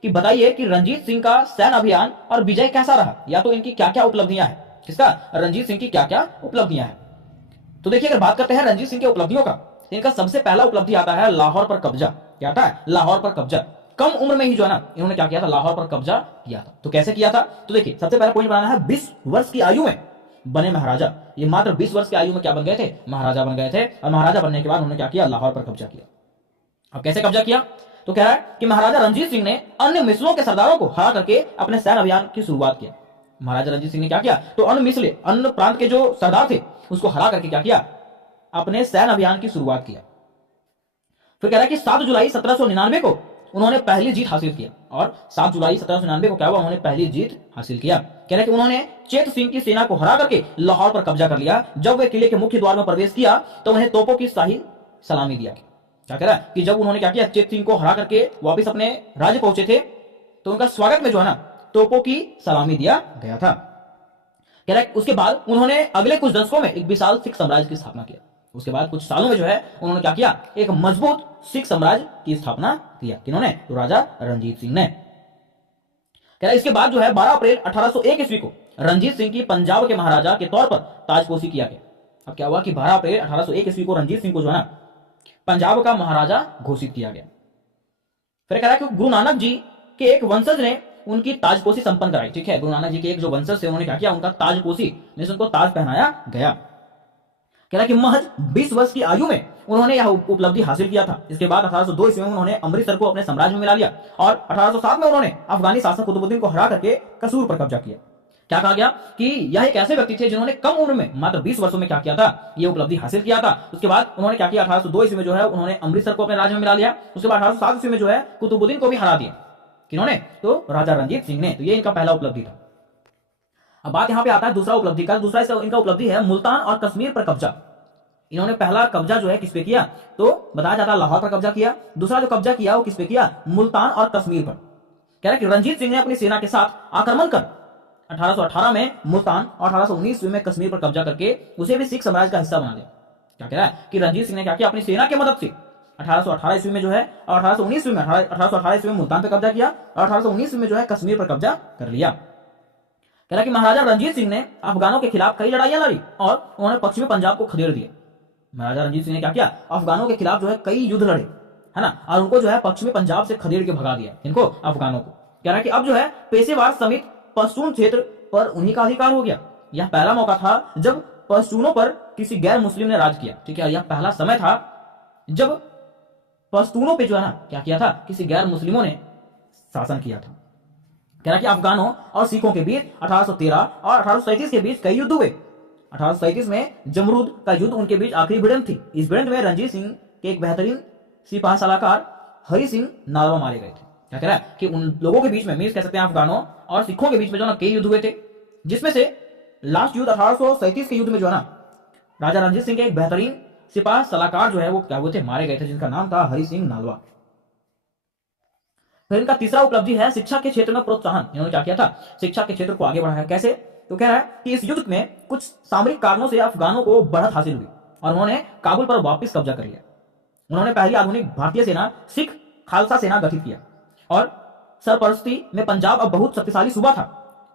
कि बताइए कि रंजीत सिंह का सैन्य अभियान और विजय कैसा रहा, या तो इनकी क्या क्या उपलब्धियां हैं। किसका? रणजीत सिंह की क्या क्या उपलब्धियां हैं। तो देखिए अगर बात करते हैं रणजीत सिंह की उपलब्धियों का, तो इनका सबसे पहला उपलब्धि आता है लाहौर पर कब्जा। क्या आता है? लाहौर पर कब्जा। कम उम्र में ही जो है ना इन्होंने क्या किया था? लाहौर पर कब्जा किया था। तो कैसे किया था? तो देखिए सबसे पहला पॉइंट बनाना है 20 वर्ष की आयु में बने महाराजा। ये मात्र 20 वर्ष की आयु में क्या बन गए थे? महाराजा बन गए थे। और महाराजा बनने के बाद उन्होंने क्या किया? लाहौर पर कब्जा किया। अब कैसे कब्जा किया? तो कह रहा है कि महाराजा रणजीत सिंह ने अन्य मिसलों के सरदारों को हरा करके अपने सैन्य अभियान की शुरुआत किया। महाराजा रणजीत सिंह ने क्या किया? तो अन्य प्रांत के जो सरदार थे उसको हरा करके क्या किया? अपने सैन्य अभियान की शुरुआत किया। फिर कह रहा है कि 7 जुलाई 1799 को उन्होंने पहली जीत हासिल किया। और 7 जुलाई 1799 को क्या हुआ? उन्होंने पहली जीत हासिल किया। कह रहे कि उन्होंने चेत सिंह की सेना को हरा करके लाहौर पर कब्जा कर लिया। जब वे किले के मुख्य द्वार में प्रवेश किया तो उन्हें तोपों की शाही सलामी दिया। क्या कह रहा है कि जब उन्होंने क्या किया? चेत सिंह को हरा करके वापिस अपने राज्य पहुंचे थे तो उनका स्वागत में जो है ना तोपों की सलामी दिया गया था। कह रहा है उसके बाद उन्होंने अगले कुछ दशकों में एक विशाल सिख साम्राज्य की स्थापना किया। उसके बाद कुछ सालों में जो है उन्होंने क्या किया? एक मजबूत सिख साम्राज्य की स्थापना किया। किन्होंने? तो राजा रणजीत सिंह ने। कह रहा है इसके बाद जो है 12 अप्रैल 1801 ईस्वी को रणजीत सिंह की पंजाब के महाराजा के तौर पर ताजपोशी किया गया। अब क्या हुआ कि 12 अप्रैल 1801 ईस्वी को रणजीत सिंह को जो है ना पंजाब का महाराजा घोषित किया गया। फिर कह रहा है कि गुरु नानक जी के एक वंशज ने उनकी ताजपोशी संपन्न कराई। ठीक है, गुरु नानक जी के एक जो वंशज थे उन्होंने क्या किया? उनका ताजपोशी मींस उनको ताज पहनाया गया। कह रहा है कि महज 20 वर्ष की आयु में उन्होंने यह उपलब्धि हासिल किया था। इसके बाद 1802 ईस्वी में उन्होंने अमृतसर को अपने साम्राज्य में मिला लिया और 1807 में उन्होंने अफगानी शासक कुतुबुद्दीन को हरा करके कसूर पर कब्जा किया। क्या कहा गया कि यह एक ऐसे व्यक्ति थे जिन्होंने कम उम्र में मात्र 20 वर्षों में क्या किया था? ये उपलब्धि हासिल किया था। उसके बाद उन्होंने क्या किया? 1802 ईस्वी में जो है उन्होंने अमृतसर को अपने राज्य में मिला लिया। उसके बाद 1807 ईस्वी में जो है कुतुबुद्दीन को भी हरा दिया। किन्होंने? तो राजा रणजीत सिंह ने। तो ये इनका पहला उपलब्धि था। अब बात यहां पे आता है दूसरा उपलब्धि का। दूसरा इनका उपलब्धि है मुल्तान और कश्मीर पर कब्जा। इन्होंने पहला कब्जा जो है किस पे किया? तो बताया जाता है लाहौर पर कब्जा किया। दूसरा जो कब्जा किया वो किस पे किया? मुल्तान और कश्मीर पर। कह रहा है कि रणजीत सिंह ने अपनी सेना के साथ आक्रमण कर 1818 में मुल्तान और 1819 ईस्वी में कश्मीर पर कब्जा करके उसे भी सिख साम्राज्य का हिस्सा बना दिया। क्या कह रहा है कि रणजीत सिंह ने क्या किया, अपनी सेना की मदद से 1818 ईस्वी में जो है और 1819 ईस्वी में 1818 ईस्वी में मुल्तान पर कब्जा किया और 1819 ईस्वी में जो है कश्मीर पर कब्जा कर लिया। कह रहा कि महाराजा रणजीत सिंह ने अफगानों के खिलाफ कई लड़ाइयां लड़ी और उन्होंने पश्चिमी पंजाब को खदेड़ दिया। महाराजा रणजीत सिंह ने क्या किया, अफगानों के खिलाफ जो है कई युद्ध लड़े, है ना, और उनको जो है पश्चिमी पंजाब से खदेड़ के भगा दिया, इनको अफगानों को। कह रहा है कि अब जो है पेशेवार समेत पश्तून क्षेत्र पर उन्हीं का अधिकार हो गया। यह पहला मौका था जब पश्तूनों पर किसी गैर मुस्लिम ने राज किया। ठीक है, यह पहला समय था जब पश्तूनों पे जो है ना क्या किया था, किसी गैर मुस्लिमों ने शासन किया था। कह रहा कि अफगानों और सिखों के बीच 1813 और 1837 के बीच कई युद्ध हुए। 1837 में जमरूद का युद्ध उनके बीच आखिरी भिड़ंत थी। इस भिड़ंत में रणजीत सिंह के एक बेहतरीन सिपाही सलाहकार हरि सिंह नालवा मारे गए थे। क्या कह रहा है कि उन लोगों के बीच में मीन्स कह सकते हैं अफगानों और सिखों के बीच में जो ना कई युद्ध हुए थे, जिसमें से लास्ट युद्ध 1837 के युद्ध में जो है ना राजा रणजीत सिंह के एक बेहतरीन सिपाही सलाहकार जो है वो क्या हुए थे, मारे गए थे, जिनका नाम था हरि सिंह नालवा। फिर इनका तीसरा उपलब्धि है शिक्षा के क्षेत्र में प्रोत्साहन। इन्होंने क्या किया था, शिक्षा के क्षेत्र को आगे बढ़ाया। कैसे, तो कह रहा है कि इस युद्ध में कुछ सामरिक कारणों से अफगानों को बढ़त हासिल हुई और उन्होंने काबुल पर वापस कब्जा कर लिया। उन्होंने पहली आधुनिक भारतीय सेना सिख खालसा सेना गठित किया और सरपरस्ती में पंजाब अब बहुत शक्तिशाली सूबा था।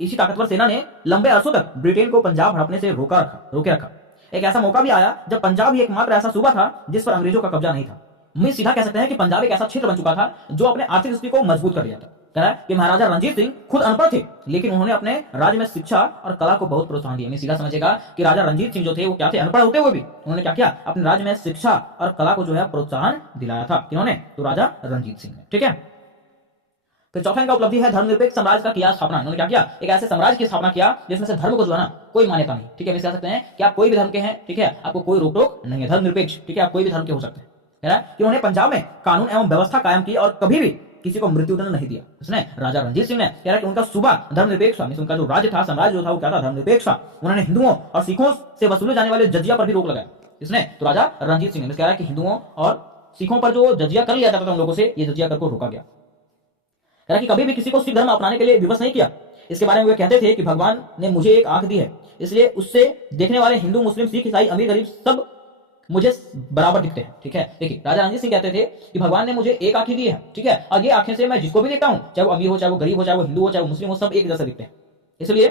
इसी ताकतवर सेना ने लंबे अरसों तक ब्रिटेन को पंजाब हड़पने से रोके रखा। एक ऐसा मौका भी आया जब पंजाब ही एकमात्र ऐसा सूबा था जिस पर अंग्रेजों का कब्जा नहीं था। मैं सीधा कह सकते हैं कि पंजाब एक ऐसा क्षेत्र बन चुका था जो अपने आर्थिक स्थिति को मजबूत कर लिया था। कह रहा है कि महाराजा रणजीत सिंह खुद अनपढ़ थे, लेकिन उन्होंने अपने राज्य में शिक्षा और कला को बहुत प्रोत्साहन दिया। मैं सीधा समझेगा कि राजा रणजीत सिंह जो थे वो क्या थे, अनपढ़ होते हुए भी उन्होंने क्या किया, अपने राज्य में शिक्षा और कला को जो है प्रोत्साहन दिलाया था। किन्होंने, तो राजा रणजीत सिंह ने। ठीक है, फिर चौथा इनका उपलब्धि है धर्मनिरपेक्ष साम्राज्य का किया स्थापना। इन्होंने क्या किया, एक ऐसे साम्राज्य की स्थापना किया जिसमें से धर्म को जो है ना कोई मान्यता नहीं। ठीक है, कह सकते हैं कि आप कोई भी धर्म के हैं, ठीक है, आपको कोई रोक टोक नहीं है, धर्मनिरपेक्ष। ठीक है, आप कोई भी धर्म के हो सकते हैं। कह रहा है कि उन्होंने पंजाब में कानून एवं व्यवस्था कायम की और कभी भी किसी को मृत्युदंड नहीं दिया। उसने, राजा रणजीत सिंह ने, कह रहा है कि उनका सूबा धर्मनिरपेक्ष था। उनका जो राज्य था, साम्राज्य जो था वो क्या था, धर्मनिरपेक्ष था। उन्होंने हिंदुओं और सिखों से वसूले जाने वाले जजिया पर भी रोक लगाया। इसने, तो राजा रणजीत सिंह ने कह रहा है कि हिंदुओं और सिखों पर जो जजिया कर लिया जाता था उन लोगों से, ये जजिया कर को रोका गया। कह रहा है कि कभी भी किसी को सिख धर्म अपनाने के लिए विवश नहीं किया। इसके बारे में वे कहते थे कि भगवान ने मुझे एक आंख दी है, इसलिए उससे देखने वाले हिंदू, मुस्लिम, सिख, ईसाई, अमीर, गरीब सब मुझे बराबर दिखते हैं। ठीक है, देखिए राजा रणजीत सिंह कहते थे कि भगवान ने मुझे एक आंख ही दी है। ठीक है, और ये आंखें से मैं जिसको भी देखता हूं, चाहे वो अमीर हो, चाहे वो गरीब हो, चाहे वो हिंदू हो, चाहे वो मुस्लिम हो, सब एक जैसे दिखते हैं। इसलिए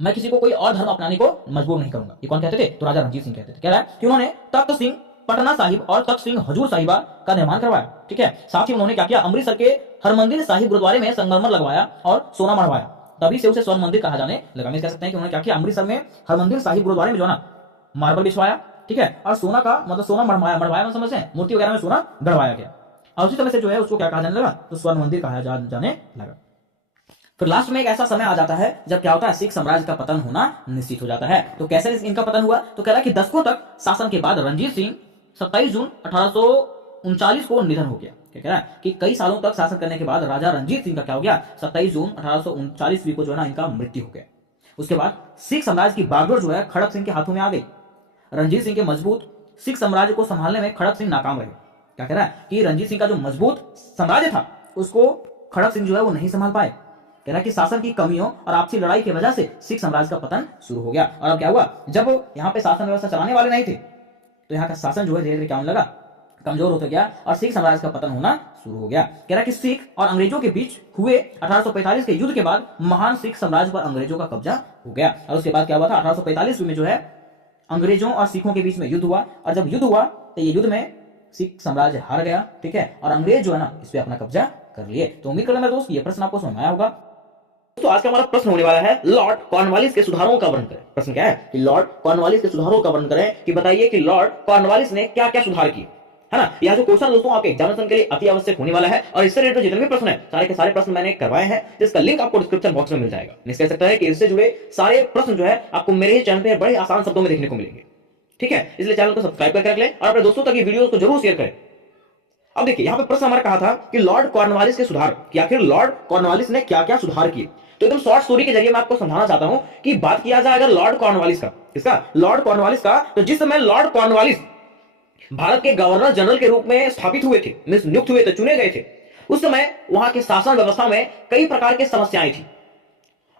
मैं किसी को कोई और धर्म अपनाने को मजबूर नहीं करूंगा। ये कौन कहते थे, तो राजा रणजीत सिंह कहते थे। कह रहा है कि उन्होंने तख्त सिंह पटना साहिब और तख्त सिंह हजूर साहिबा का निर्माण करवाया। ठीक है, साथ ही उन्होंने क्या किया, अमृतसर के हरमंदिर साहिब गुरुद्वारे में संगमरमर लगवाया और सोना मढ़वाया। तभी से उसे स्वर्ण मंदिर कहा जाने लगा। कह सकते हैं कि उन्होंने क्या किया, अमृतसर में हरमंदिर साहिब गुरुद्वारे में जो ना मार्बल बिछवाया। ठीक है, और सोना का मतलब सोना मढ़वाया समझते हैं, मूर्ति वगैरह में सोना गढ़वाया गया और उसी समय से जो है उसको क्या कहा जाने लगा, तो स्वर्ण मंदिर कहा जाने लगा। फिर लास्ट में एक ऐसा समय आ जाता है जब क्या होता है, सिख साम्राज्य का पतन होना निश्चित हो जाता है। तो कैसे इनका पतन हुआ, तो कह रहा है कि दशकों तक शासन के बाद रणजीत सिंह 27 जून 1839 को निधन हो गया। क्या कह रहा है कि कई सालों तक शासन करने के बाद राजा रणजीत सिंह का क्या हो गया, 27 जून 1839 को जो है ना इनका मृत्यु हो गया। उसके बाद सिख साम्राज्य की बागडोर जो है खड़क सिंह के हाथों में आ गई। रणजीत सिंह के मजबूत सिख साम्राज्य को संभालने में खड़क सिंह नाकाम रहे। क्या कह रहा है कि रणजीत सिंह का जो मजबूत साम्राज्य था उसको खड़क सिंह जो है वो नहीं संभाल पाए। कह रहा है कि शासन की कमियों और आपसी लड़ाई की वजह से सिख साम्राज्य का पतन शुरू हो गया। और अब क्या हुआ, जब यहाँ पे शासन व्यवस्था चलाने वाले नहीं थे तो यहाँ का शासन जो है धीरे धीरे क्या होने लगा, कमजोर होता गया और सिख साम्राज्य का पतन होना शुरू हो गया। कह रहा है कि सिख और अंग्रेजों के बीच हुए 1845 के युद्ध के बाद महान सिख साम्राज्य पर अंग्रेजों का कब्जा हो गया। और उसके बाद क्या हुआ था, 1845 में जो है अंग्रेजों और सिखों के बीच में युद्ध हुआ और जब युद्ध हुआ तो ये युद्ध में सिख साम्राज्य हार गया। ठीक है, और अंग्रेज जो है ना इस पे अपना कब्जा कर लिए। तो उम्मीद करता हूं दोस्त ये प्रश्न आपको समझ में आया होगा। तो आज का हमारा प्रश्न होने वाला है, लॉर्ड कॉर्नवालिस के सुधारों का वर्णन करें। प्रश्न क्या है कि लॉर्ड कॉर्नवालिस के सुधारों का वर्णन करें, कि बताइए कि लॉर्ड कॉर्नवालिस ने क्या क्या सुधार किए, है ना। यह जो क्वेश्चन दोस्तों आपके एग्जामिनेशन के लिए अति आवश्यक होने वाला है और इससे रिलेटेड जितने भी प्रश्न है सारे के सारे प्रश्न मैंने करवाए हैं, जिसका लिंक आपको डिस्क्रिप्शन बॉक्स में मिल जाएगा। निश्चय कह सकता है कि इससे जुड़े सारे प्रश्न जो है आपको मेरे ही चैनल पर बड़े आसान शब्दों में देखने को मिलेंगे। ठीक है, इसलिए चैनल को सब्सक्राइब करके रख लें और अपने दोस्तों तक ये वीडियो को जरूर शेयर करें। अब देखिए यहाँ पे प्रश्न हमारा कहा था कि लॉर्ड कॉर्नवालिस के सुधार, कि आखिर लॉर्ड कॉर्नवालिस ने क्या क्या सुधार किए। तो एकदम शॉर्ट स्टोरी के जरिए मैं आपको समझाना चाहता हूं कि बात किया जाए अगर लॉर्ड कॉर्नवालिस का, किसका, लॉर्ड कॉर्नवालिस का, तो जिस समय लॉर्ड कॉर्नवालिस भारत के गवर्नर जनरल के रूप में स्थापित हुए थे, नियुक्त हुए थे, चुने गए थे, उस समय वहां के शासन व्यवस्था में कई प्रकार की समस्याएं थी।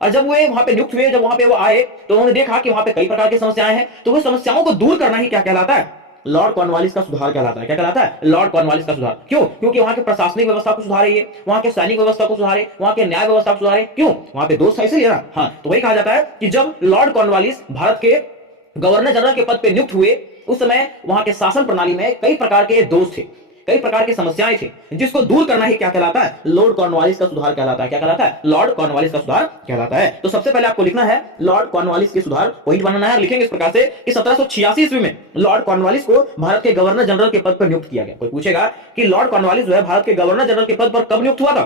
और जब वे वहां पे नियुक्त हुए, जब वहां पे वो आए, तो उन्होंने देखा कि वहां पे कई प्रकार की समस्याएं हैं, तो वो समस्याओं को दूर करना ही क्या कहलाता है? लॉर्ड कॉर्नवालिस का सुधार कहलाता है। क्या कहलाता है? लॉर्ड कॉर्नवालिस का सुधार। क्यों? क्योंकि वहां के प्रशासनिक व्यवस्था को सुधारे, वहां के सैनिक व्यवस्था को सुधारे, वहां के न्याय व्यवस्था को सुधारे। क्यों? वहां पे दोस्त था इसलिए ना। हाँ, तो वही कहा जाता है कि जब लॉर्ड कॉर्नवालिस भारत के गवर्नर जनरल के पद पर नियुक्त हुए, उस समय वहां के शासन प्रणाली में कई प्रकार के दोष थे, कई प्रकार की समस्याएं थी, जिसको दूर करना ही क्या कहलाता है? लॉर्ड कॉर्नवालिस का सुधार कहलाता है। क्या कहलाता है? लॉर्ड कॉर्नवालिस का सुधार कहलाता है। तो सबसे पहले आपको लिखना है लॉर्ड कॉर्नवालिस के सुधार, पॉइंट बनाना है। लिखेंगे इस प्रकार से कि 1786 ईस्वी में लॉर्ड कॉर्नवालिस को भारत के गवर्नर जनरल के पद पर नियुक्त किया गया। कोई पूछेगा कि लॉर्ड कॉर्नवालिस जो है भारत के गवर्नर जनरल के पद पर कब नियुक्त हुआ था?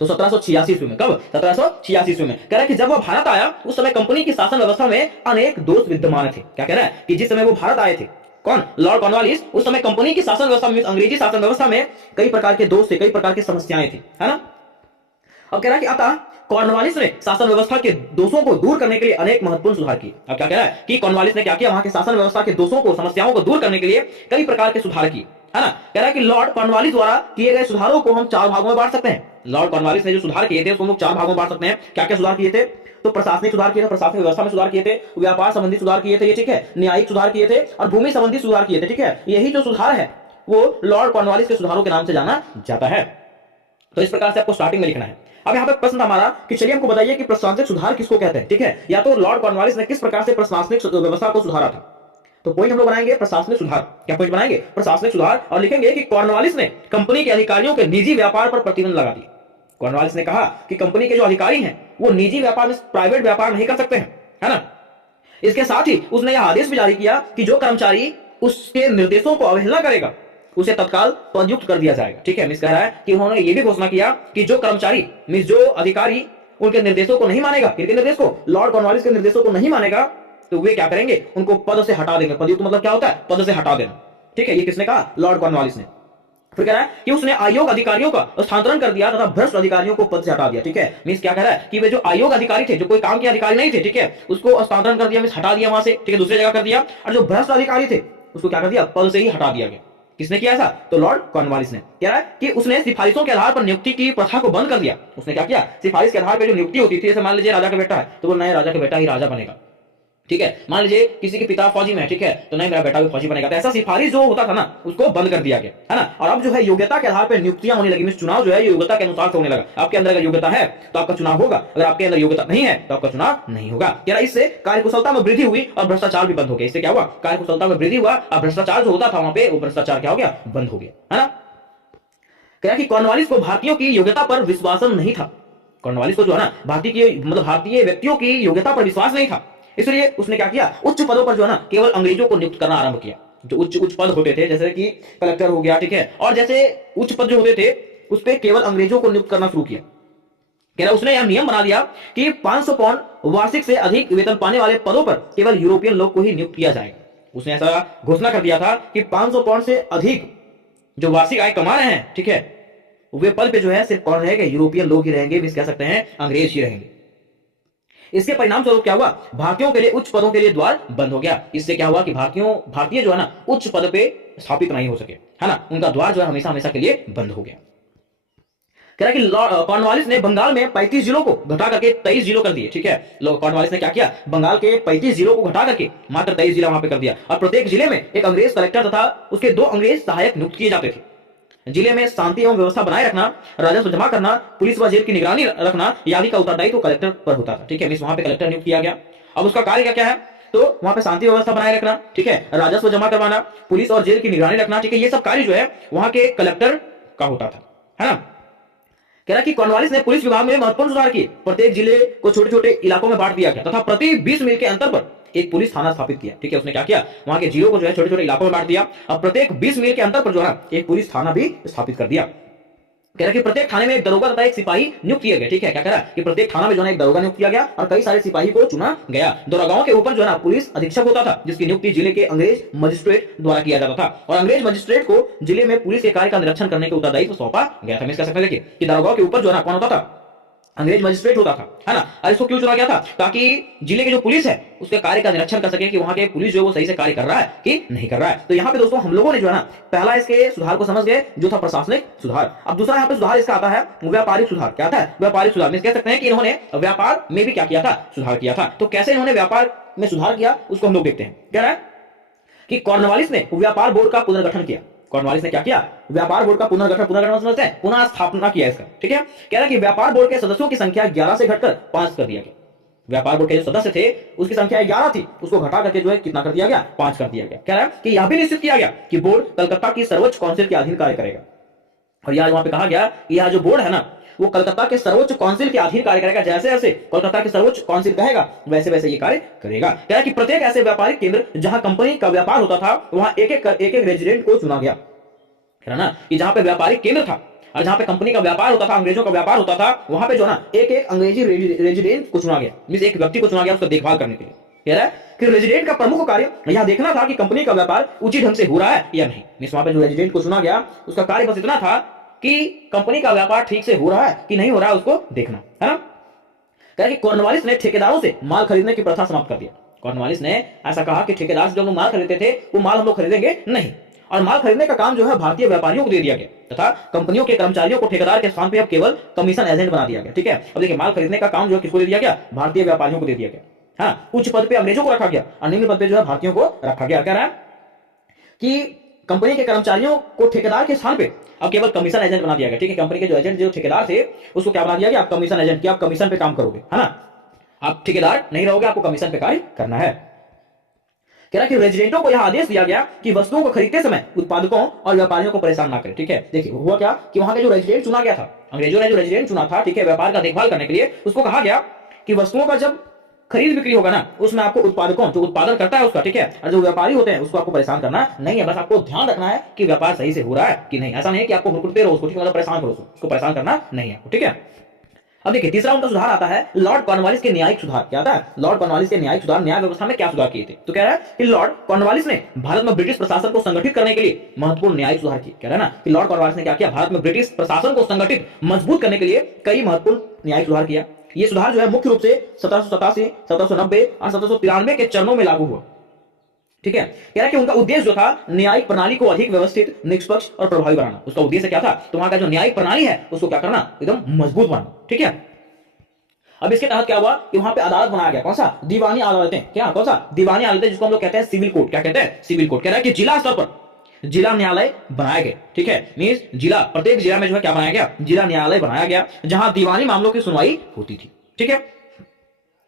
तो 1786 ईस्वी में। कब? 1786 ईस्वी में। कह रहा है कि जब वो भारत आया, उस समय कंपनी की शासन व्यवस्था में अनेक दोष विद्यमान थे। क्या कह रहा है? कि जिस समय वो भारत आए थे, कौन? लॉर्ड कॉर्नवालिस, उस समय कंपनी की शासन व्यवस्था में, अंग्रेजी शासन व्यवस्था में कई प्रकार के दोष थे, कई प्रकार की समस्याएं थी, है ना। अब कह रहा है कि अतः कॉर्नवालिस ने शासन व्यवस्था के दोषों को दूर करने के लिए अनेक महत्वपूर्ण सुधार किए। अब क्या कह रहा है कि कॉर्नवालिस ने क्या किया? वहां के शासन व्यवस्था के दोषों को, समस्याओं को दूर करने के लिए कई प्रकार के सुधार किए, है ना। कह रहा है कि लॉर्ड कॉर्नवालिस द्वारा किए गए सुधारों को हम 4 भागों में बांट सकते हैं। लॉर्ड कॉर्नवालिस ने जो सुधार किए थे उसको हम लोग 4 भागों में बांट सकते हैं। क्या क्या सुधार किए थे? तो प्रशासनिक सुधार किए थे, प्रशासनिक व्यवस्था में सुधार किए थे, व्यापार संबंधी सुधार किए थे, ये ठीक है, न्यायिक सुधार किए थे, और भूमि संबंधी सुधार किए थे, ठीक है। यही जो सुधार है वो लॉर्ड कॉर्नवालिस के सुधारों के नाम से जाना जाता है। तो इस प्रकार से आपको स्टार्टिंग में लिखना है। अब यहाँ पे प्रश्न था हमारा कि चलिए हमको बताइए कि प्रशासनिक सुधार किसको कहते हैं, ठीक है, या तो लॉर्ड कॉर्नवालिस ने किस प्रकार से प्रशासनिक व्यवस्था को सुधारा था। तो पॉइंट हम लोग बनाएंगे प्रशासनिक सुधार। क्या पॉइंट बनाएंगे? प्रशासनिक सुधार, और लिखेंगे कि कॉर्नवालिस ने कंपनी के अधिकारियों के निजी व्यापार पर प्रतिबंध लगा दिया। कॉर्नवालिस ने कहा कि कंपनी के जो अधिकारी हैं वो निजी व्यापार में, प्राइवेट व्यापार नहीं कर सकते हैं, है ना। इसके साथ ही उसने यह आदेश भी जारी किया कि जो कर्मचारी उसके निर्देशों को अवहेलना करेगा उसे तत्काल पदयुक्त कर दिया जाएगा, ठीक है। मिस कह रहा है कि उन्होंने ये भी घोषणा किया कि जो कर्मचारी, मिस जो अधिकारी उनके निर्देशों को नहीं मानेगा, किसके निर्देश को? लॉर्ड कॉर्नवालिस के निर्देशों को नहीं मानेगा, तो वे क्या करेंगे? उनको पद से हटा देंगे। पदयुक्त मतलब क्या होता है? पद से हटा देना, ठीक है। ये किसने कहा? लॉर्ड कॉर्नवालिस ने। फिर कह रहा है कि उसने आयोग अधिकारियों का स्थानांतरण कर दिया तथा भ्रष्ट अधिकारियों को पद से हटा दिया, ठीक है। मींस क्या कह रहा है कि वे जो आयोग अधिकारी थे, जो कोई काम के अधिकारी नहीं थे, ठीक है, उसको स्थानांतरण कर दिया, मींस हटा दिया वहां से, ठीक है, दूसरी जगह कर दिया। और जो भ्रष्ट अधिकारी थे उसको क्या कर दिया? पद से ही हटा दिया गया। किसने किया ऐसा? तो लॉर्ड कॉर्नवालिस ने। कह रहा है कि उसने सिफारिशों के आधार पर नियुक्ति की प्रथा को बंद कर दिया। उसने क्या किया? सिफारिश के आधार पर जो नियुक्ति होती थी, जैसे मान लीजिए राजा का बेटा है तो वो नए राजा का बेटा ही राजा बनेगा, ठीक है। मान लीजिए किसी के पिता फौजी में है, ठीक है, तो नहीं मेरा बेटा भी फौजी बनेगा। तो ऐसा सिफारिश जो होता था ना, उसको बंद कर दिया गया, है ना। और अब जो है योग्यता के आधार पर नियुक्तियां होने लगी। चुनाव जो है योग्यता के अनुसार होने लगा। आपके अंदर अगर योग्यता है तो आपका चुनाव होगा, अगर आपके अंदर योग्यता नहीं है तो आपका चुनाव नहीं होगा। क्या इससे कार्यकुशलता में वृद्धि हुई और भ्रष्टाचार भी बंद हो गया। इससे क्या हुआ? कार्यकुशलता में वृद्धि हुआ और भ्रष्टाचार जो होता था वहां पे, वो भ्रष्टाचार क्या हो गया? बंद हो गया, है ना। क्या कि कॉर्नवालिस को भारतीयों की योग्यता पर विश्वास नहीं था। कॉर्नवालिस को जो है ना भारतीय व्यक्तियों की योग्यता पर विश्वास नहीं था, इसलिए उसने क्या किया? उच्च पदों पर जो है ना केवल अंग्रेजों को नियुक्त करना आरंभ किया। जो उच्च पद होते थे, जैसे कि कलेक्टर हो गया, ठीक है, और जैसे उच्च पद जो होते थे उस पर केवल अंग्रेजों को नियुक्त करना शुरू किया। कह रहा उसने यह नियम बना दिया कि 500 पाउंड वार्षिक से अधिक वेतन पाने वाले पदों पर केवल यूरोपियन लोग को ही नियुक्त किया जाएगा। उसने ऐसा घोषणा कर दिया था कि 500 पाउंड से अधिक जो वार्षिक आय कमा रहे हैं, ठीक है, वे पद पे जो है सिर्फ कौन रहेंगे? यूरोपियन लोग ही रहेंगे, भी कह सकते हैं अंग्रेज ही रहेंगे। इसके परिणाम स्वरूप क्या हुआ? भारतीयों के लिए उच्च पदों के लिए द्वार बंद हो गया। इससे क्या हुआ कि भारतीय जो है ना उच्च पद पे स्थापित नहीं हो सके, है ना, उनका द्वार जो है हमेशा हमेशा के लिए बंद हो गया। कह रहा है कि कॉर्नवालिस ने बंगाल में 35 जिलों को घटा करके 23 जिलों कर दिए, ठीक है। कॉर्नवालिस ने क्या किया? बंगाल के 35 जिलों को घटा करके मात्र 23 जिला वहां पे कर दिया, और प्रत्येक जिले में एक अंग्रेज कलेक्टर तथा उसके 2 अंग्रेज सहायक नियुक्त किए जाते थे। जिले में शांति एवं व्यवस्था बनाए रखना, राजस्व जमा करना, पुलिस व जेल की निगरानी रखना आदि का उत्तरदायित्व कलेक्टर पर होता था, ठीक है। वहां पे कलेक्टर नियुक्त किया गया। अब उसका कार्य क्या है? तो वहां पे शांति व्यवस्था बनाए रखना, ठीक है, राजस्व जमा करवाना, पुलिस और जेल की निगरानी रखना, ठीक है, ये सब कार्य जो है वहां के कलेक्टर का होता था, है ना। कह रहा कि कॉर्नवालिस ने पुलिस विभाग में महत्वपूर्ण सुधार किए। प्रत्येक जिले को छोटे छोटे इलाकों में बांट दिया गया तथा प्रति 20 मील के अंतर पर एक पुलिस थाना स्थापित किया, ठीक है। उसने क्या किया? वहां के जिलों को जो है छोटे छोटे इलाकों में बांट दिया और प्रत्येक 20 मील के अंतर पर जो है एक पुलिस थाना भी स्थापित कर दिया। कह रहा कि प्रत्येक थाने में एक दरोगा तथा एक सिपाही नियुक्त किए गए, ठीक है। क्या कह रहा है कि प्रत्येक थाना में जो है एक दरोगा नियुक्त किया गया और कई सारे सिपाही को चुना गया। दरोगाओं के ऊपर जो है ना पुलिस अधीक्षक होता था, जिसकी नियुक्ति जिले के अंग्रेज मजिस्ट्रेट द्वारा किया जाता था, और अंग्रेज मजिस्ट्रेट को जिले में पुलिस के कार्य का निरीक्षण करने का उत्तरदायित्व सौंपा गया था। कह सकते हैं कि दरोगाओं के ऊपर जो है ना कौन होता था? अंग्रेज मजिस्ट्रेट होता था, है ना। और इसको क्यों चुना गया था? ताकि जिले की जो पुलिस है उसके कार्य का निरीक्षण कर सके कि वहां के पुलिस जो है वो सही से कार्य कर रहा है कि नहीं कर रहा है। तो यहाँ पे दोस्तों हम लोगों ने जो है ना पहला इसके सुधार को समझ गए जो था प्रशासनिक सुधार। अब दूसरा यहाँ पे सुधार इसका आता है व्यापारिक सुधार। क्या था? व्यापारिक सुधार में कह सकते हैं कि इन्होंने व्यापार में भी क्या किया था? सुधार किया था। तो कैसे इन्होंने व्यापार में सुधार किया उसको हम लोग देखते हैं। कह रहा है कि कॉर्नवालिस ने व्यापार बोर्ड का पुनर्गठन किया। कॉर्नवालिस ने क्या किया? व्यापार बोर्ड का पुनर्गठन। पुनर्गठन समझते हैं? पुनः स्थापना किया इसका, ठीक है। कह रहा है कि व्यापार बोर्ड के सदस्यों की संख्या 11 से घटकर 5 कर दिया गया। व्यापार बोर्ड के जो सदस्य थे उसकी संख्या 11 थी, उसको घटा करके जो है कितना कर दिया गया? 5 कर दिया गया। कह रहा है कि यह भी निश्चित किया गया कि बोर्ड कलकत्ता की सर्वोच्च काउंसिल के अधीन कार्य करेगा। और यह वहां पे कहा गया कि यह जो बोर्ड है ना वो कलकत्ता के सर्वोच्च काउंसिल के अधीन कार्य करेगा। जैसे जैसे कलकत्ता के सर्वोच्च काउंसिल कहेगा वैसे वैसे ये कार्य करेगा। कह रहा है कि प्रत्येक ऐसे व्यापारिक केंद्र जहां कंपनी का व्यापार होता था वहां एक एक रेजिडेंट को चुना गया। कह रहा ना कि जहां पे व्यापारिक केंद्र था और जहां पे कंपनी का व्यापार होता था, अंग्रेजों का व्यापार होता था, वहां पे जो ना एक एक अंग्रेजी रेजिडेंट को चुना गया, मींस एक व्यक्ति को चुना गया उसका देखभाल करने के लिए। कह रहा है कि रेजिडेंट का प्रमुख कार्य यह देखना था कि कंपनी का व्यापार उचित ढंग से हो रहा है या नहीं। मींस वहां पे जो रेजिडेंट को चुना गया उसका कार्य बस इतना था कि कंपनी का व्यापार ठीक से हो रहा है कि नहीं हो रहा है उसको देखना, है ना। कह रहा है कि कॉर्नवालिस ने ठेकेदारों से माल खरीदने की प्रथा समाप्त कर दिया। कॉर्नवालिस ने ऐसा कहा कि ठेकेदार से जो लोग माल खरीदते थे वो माल हम लोग खरीदेंगे नहीं, और माल खरीदने का काम जो है भारतीय व्यापारियों को दे दिया गया तथा कंपनियों के कर्मचारियों को ठेकेदार के स्थान पे अब केवल कमीशन एजेंट बना दिया गया, ठीक है। अब देखिए माल खरीदने का काम जो है किसको दे दिया गया? भारतीय व्यापारियों को दे दिया गया। हाँ, उच्च पद पे अंग्रेजों को रखा गया और निम्न पद पे जो है भारतीयों को रखा गया। कह रहा है कि कंपनी के कर्मचारियों को ठेकेदार के स्थान पे अब केवल कमीशन एजेंट बना दिया गया, ठीक है। कंपनी के जो एजेंट जो ठेकेदार थे उसको क्या बना दिया गया? आप कमीशन एजेंट, की आप कमीशन पे काम करोगे, है ना। आप ठेकेदार नहीं रहोगे, आपको कमीशन पे कार्य करना है। कह रहा कि रेजिडेंटों को यह आदेश दिया गया कि वस्तुओं को खरीदते समय उत्पादकों और व्यापारियों को परेशान ना करें, ठीक है। देखिए हुआ क्या कि वहां का जो रेजिडेंट चुना गया था, अंग्रेजों ने जो रेजिडेंट चुना था, ठीक है, व्यापार का देखभाल करने के लिए, उसको कहा गया कि वस्तुओं का जब खरीद बिक्री होगा ना उसमें आपको उत्पादकों जो उत्पादन करता है उसका, ठीक है, और जो व्यापारी होते हैं उसको आपको परेशान करना नहीं है। बस आपको ध्यान रखना है कि व्यापार सही से हो रहा है कि नहीं। ऐसा नहीं है कि आपको हुरकुटते रहो उसको, ठीक है, मतलब परेशान करो उसको परेशान करना नहीं है, ठीक है। अब देखिए तीसरा उनका सुधार आता है लॉर्ड कॉर्नवालिस के न्यायिक सुधार। क्या आता है? लॉर्ड कॉर्नवालिस के न्यायिक सुधार। न्याय व्यवस्था में क्या सुधार किए थे? तो कह रहा है कि लॉर्ड कॉर्नवालिस ने भारत में ब्रिटिश प्रशासन को संगठित करने के लिए महत्वपूर्ण न्यायिक सुधार किए। कह रहा है ना कि लॉर्ड कॉर्नवालिस ने क्या किया? भारत में ब्रिटिश प्रशासन को संगठित मजबूत करने के लिए कई महत्वपूर्ण न्यायिक सुधार किया। ये सुधार जो है मुख्य रूप से 1787, 1790 और 1793 के चरणों में लागू हुआ, ठीक है। कह रहा है कि उनका उद्देश्य जो था न्यायिक प्रणाली को अधिक व्यवस्थित, निष्पक्ष और प्रभावी बनाना। उसका उद्देश्य क्या था? तो वहां का जो न्यायिक प्रणाली है उसको क्या करना? एकदम मजबूत बनाना, ठीक है। अब इसके तहत क्या हुआ कि वहां पे अदालत बनाया गया। कौन सा? दीवानी अदालतें। क्या? कौन सा? दीवानी अदालतें, जिसको हम लोग कहते हैं सिविल कोर्ट। क्या कहते हैं? Civil court. कह रहा है कि जिला स्तर पर जिला न्यायालय बनाए गए, ठीक है। मींस जिला, प्रत्येक जिला में जो है क्या बनाया गया? जिला न्यायालय बनाया गया जहां दीवानी मामलों की सुनवाई होती थी, ठीक है।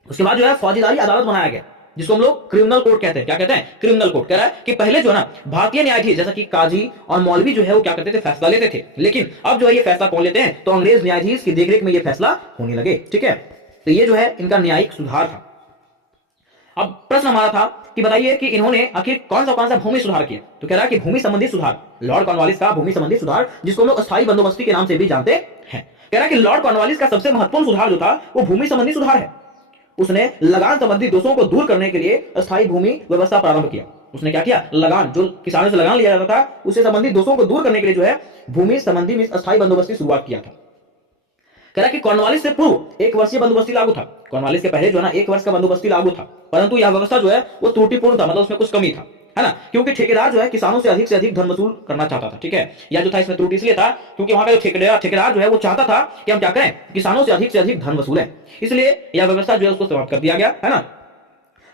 उसके बाद जो है फौजदारी अदालत बनाया गया जिसको हम लोग क्रिमिनल कोर्ट कहते हैं। क्या कहते हैं? Criminal court. कह रहा है कि पहले जो है ना भारतीय न्यायाधीश जैसा कि काजी और मौलवी जो है वो क्या करते थे? फैसला लेते थे, लेकिन अब जो है ये फैसला कौन लेते हैं? तो अंग्रेज न्यायाधीश की देखरेख में ये फैसला होने लगे, ठीक है। तो ये जो है इनका न्यायिक सुधार था। अब प्रश्न हमारा था कि बताइए कि इन्होंने आखिर कौन सा भूमि सुधार किया? तो कह रहा है कि भूमि संबंधी सुधार, लॉर्ड कॉर्नवालिस का भूमि संबंधी सुधार, जिसको हम लोग अस्थायी बंदोबस्ती के नाम से भी जानते हैं। कह रहा है कि लॉर्ड कॉर्नवालिस का सबसे महत्वपूर्ण सुधार जो था वो भूमि संबंधी सुधार है। उसने लगान संबंधी दोषों को दूर करने के लिए अस्थायी भूमि व्यवस्था प्रारंभ किया। उसने क्या किया? लगान, जो किसानों से लगान लिया जाता था उससे संबंधित दोषों को दूर करने के लिए जो है भूमि संबंधी अस्थायी बंदोबस्ती शुरुआत किया था। कह रहा कि कॉर्नवालिस से पूर्व 1 वर्षीय बंदोबस्ती लागू था। कॉर्नवालिस के पहले जो है ना 1 वर्ष का बंदोबस्ती लागू था, परंतु यह व्यवस्था जो है वो त्रुटिपूर्ण था, मतलब उसमें कुछ कमी था, है ना। क्योंकि ठेकेदार जो है किसानों से अधिक धन वसूल करना चाहता था, ठीक है। यह जो था इसमें त्रुटि इसलिए था क्योंकि वहां का जो ठेकेदार जो है वो चाहता था कि हम क्या करें? किसानों से अधिक धन वसूलें, इसलिए यह व्यवस्था जो है उसको समाप्त कर दिया गया, है ना।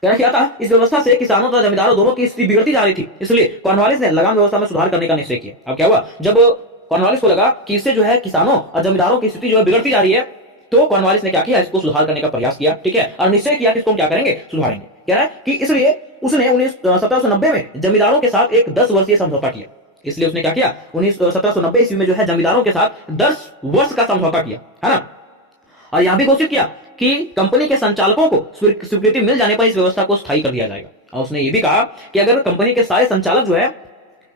क्या था? इस व्यवस्था से किसानों तथा जमींदारों दोनों की स्थिति बिगड़ती जा रही थी, इसलिए कॉर्नवालिस ने लगान व्यवस्था में सुधार करने का निश्चय किया। अब क्या हुआ? जब कॉर्नवालिस को लगा कि इससे जो है किसानों और जमींदारों की स्थिति जो है बिगड़ती जा रही है, तो कॉर्नवालिस ने क्या किया? इसको सुधार करने का प्रयास किया, ठीक है, और निश्चय किया कि इसको हम क्या करेंगे? सुधारेंगे। कह रहा है कि इसलिए उसने 1790 में जमींदारों के साथ एक 10 वर्षीय समझौता किया। इसलिए उसने क्या किया? 1790 ईस्वी में जो है जमींदारों के साथ 10 वर्ष का समझौता किया, है ना। और यह भी घोषित किया कि कंपनी के संचालकों को स्वीकृति मिल जाने पर इस व्यवस्था को स्थायी कर दिया जाएगा। और उसने ये भी कहा कि अगर कंपनी के सारे संचालक जो है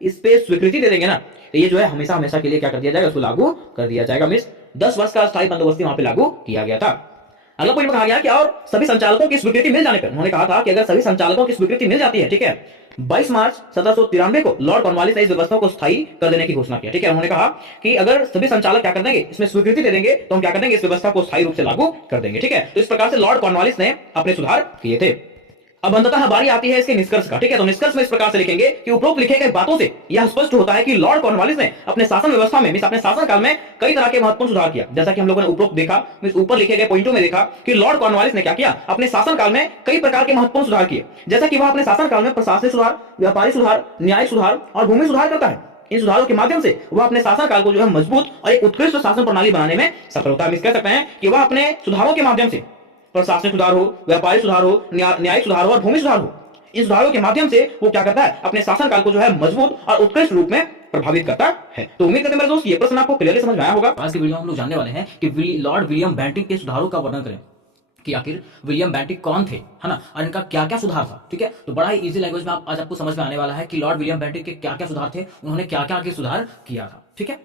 इस पे स्वीकृति दे देंगे ना तो ये जो है हमेशा हमेशा के लिए क्या कर दिया जाएगा? उसको लागू कर दिया जाएगा। मिस 10 वर्ष का स्थायी बंदोबस्ती वहां पे लागू किया गया था। अगला पॉइंट में कहा गया कि और सभी संचालकों की स्वीकृति मिल जाने पर, उन्होंने कहा था कि अगर सभी संचालकों की स्वीकृति मिल जाती है, ठीक है, 22 मार्च 1793 को लॉर्ड कॉर्नवालिस ने इस व्यवस्था को स्थायी कर देने की घोषणा किया। ठीक है, उन्होंने कहा कि अगर सभी संचालक क्या कर देंगे, इसमें स्वीकृति दे देंगे, तो हम क्या कर देंगे, इस व्यवस्था को स्थायी रूप से लागू कर देंगे। ठीक है, तो इस प्रकार से लॉर्ड कॉर्नवालिस ने अपने सुधार किए थे। अब अंततः बारी आती है इसके निष्कर्ष का। ठीक है, तो निष्कर्ष में इस प्रकार से लिखेंगे कि उपरोक्त लिखे गए बातों से यह स्पष्ट होता है कि लॉर्ड कॉर्नवालिस ने अपने शासन व्यवस्था में, अपने शासनकाल में कई तरह के महत्वपूर्ण सुधार किया। जैसा कि हम लोगों ने उपरोक्त देखा, ऊपर लिखे गए पॉइंटों में देखा कि लॉर्ड कॉर्नवालिस ने क्या किया, अपने शासनकाल में कई प्रकार के महत्वपूर्ण सुधार किए। जैसा कि वह अपने शासनकाल में प्रशासनिक सुधार, व्यापारिक सुधार, न्यायिक सुधार और भूमि सुधार करता है। इन सुधारों के माध्यम से वह अपने शासनकाल को जो है मजबूत और एक उत्कृष्ट शासन प्रणाली बनाने में सफल होता है। हम कह सकते हैं कि वह अपने सुधारों के माध्यम से, प्रशासनिक सुधार हो, व्यापारिक सुधार हो, न्यायिक सुधार हो और भूमि सुधार हो, इन सुधारों के माध्यम से वो क्या करता है, अपने शासनकाल को जो है मजबूत और उत्कृष्ट रूप में प्रभावित करता है। तो उम्मीद करते हैं मेरे दोस्त ये प्रश्न आपको क्लियरली समझ में आया होगा। आज की वीडियो में हम लोग जानने वाले हैं कि लॉर्ड विलियम बेंटिक के सुधारों का वर्णन करें कि आखिर विलियम बेंटिक कौन थे, है ना, और इनका क्या क्या सुधार था। ठीक है, तो बड़ा ही इजी लैंग्वेज में आज आपको समझ में आने वाला है कि लॉर्ड विलियम बेंटिक के क्या क्या सुधार थे, उन्होंने क्या क्या आगे सुधार किया था। ठीक है,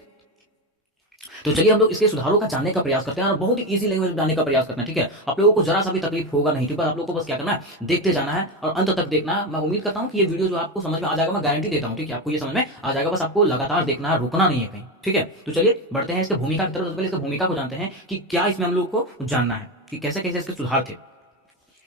तो चलिए हम लोग इसके सुधारों का जानने का प्रयास करते हैं और बहुत ही इजी लैंग्वेज में जानने का प्रयास करते हैं। ठीक है, आप लोगों को जरा सा भी तकलीफ होगा नहीं, ठीक है, आप लोगों को बस क्या करना है, देखते जाना है और अंत तक देखना। मैं उम्मीद करता हूं कि ये वीडियो जो आपको समझ में आ जाएगा, मैं गारंटी देता हूं। ठीक है, आपको ये समझ में आ जाएगा, बस आपको लगातार देखना है, रुकना नहीं है कहीं। ठीक है, तो चलिए बढ़ते हैं इसके भूमिका की तरफ। सबसे पहले इसकी भूमिका को जानते हैं कि क्या इसमें हम लोग को जानना है कि कैसे कैसे इसके सुधार थे।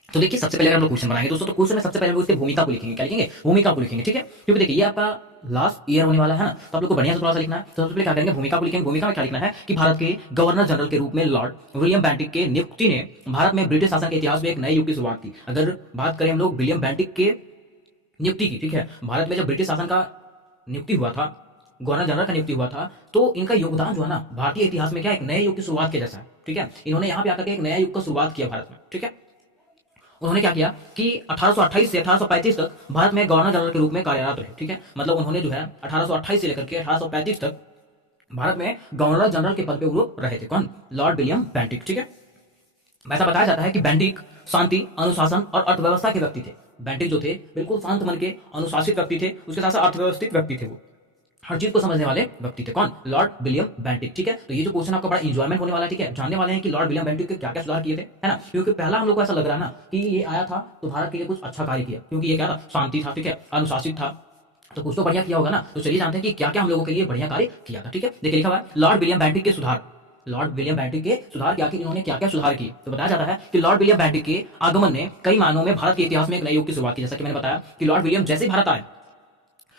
तो देखिए सबसे पहले हम लोग क्वेश्चन बनाएंगे दोस्तों, तो क्वेश्चन में सबसे पहले हम लोग इसके भूमिका को लिखेंगे। क्या लिखेंगे, भूमिका को लिखेंगे। ठीक है, क्योंकि देखिए ये आपका लास्ट ईयर होने वाला है ना, तो आप लोग को बढ़िया से थोड़ा सा लिखना है। तो सबसे पहले क्या करेंगे, भूमिका को लिखेंगे। भूमिका में क्या लिखना है कि भारत के गवर्नर जनरल के रूप में लॉर्ड विलियम बेंटिक के नियुक्ति ने भारत में ब्रिटिश शासन के इतिहास में एक नए युग की शुरुआत की। अगर बात करें हम लोग विलियम बेंटिक के नियुक्ति की, ठीक है, भारत में जब ब्रिटिश शासन का नियुक्ति हुआ था, गवर्नर जनरल का नियुक्ति हुआ था, तो इनका योगदान जो है ना भारतीय इतिहास में क्या एक नए युग की शुरुआत के जैसा है। ठीक है, इन्होंने यहाँ पे आकर के एक नया युग का शुरुआत किया भारत में। ठीक है, उन्होंने क्या किया कि 1828 से 1835 तक भारत में गवर्नर जनरल के रूप में कार्यरत रहे। ठीक है, मतलब उन्होंने जो है 1828 से लेकर के 1835 तक भारत में गवर्नर जनरल के पद पे वो रहे थे। कौन, लॉर्ड विलियम बेंटिक। ठीक है, ऐसा बताया जाता है कि बेंटिक शांति, अनुशासन और अर्थव्यवस्था के व्यक्ति थे। बेंटिक जो थे बिल्कुल शांत मन के, अनुशासित व्यक्ति थे, उसके साथ साथ अर्थव्यवस्थित व्यक्ति थे, वो हर चीज को समझने वाले व्यक्ति थे। कौन, लॉर्ड विलियम बेंटिक। ठीक है, तो ये जो क्वेश्चन आपका बड़ा इंजॉयमेंट होने वाला है। ठीक है, जानने वाले हैं कि लॉर्ड विलियम बेंटिक के क्या क्या सुधार किए थे, है ना, क्योंकि पहला हम लोग को ऐसा लग रहा है ना कि ये आया था तो भारत के लिए कुछ अच्छा कार्य किया, क्योंकि ये क्या था, शांति था, ठीक है, अनुशासित था, तो कुछ तो बढ़िया किया होगा ना। तो चलिए जानते हैं कि क्या क्या हम लोगों के लिए बढ़िया कार्य किया था। ठीक है, देखिए लिखा हुआ है लॉर्ड विलियम बेंटिक के सुधार। लॉर्ड विलियम बेंटिक के सुधार क्या कि इन्होंने क्या क्या सुधार किए, तो बताया जाता है कि लॉर्ड विलियम बेंटिक के आगमन ने कई मायनों में भारत के इतिहास में एक नए युग की शुरुआत की। जैसा कि मैंने बताया कि लॉर्ड विलियम जैसे ही भारत आए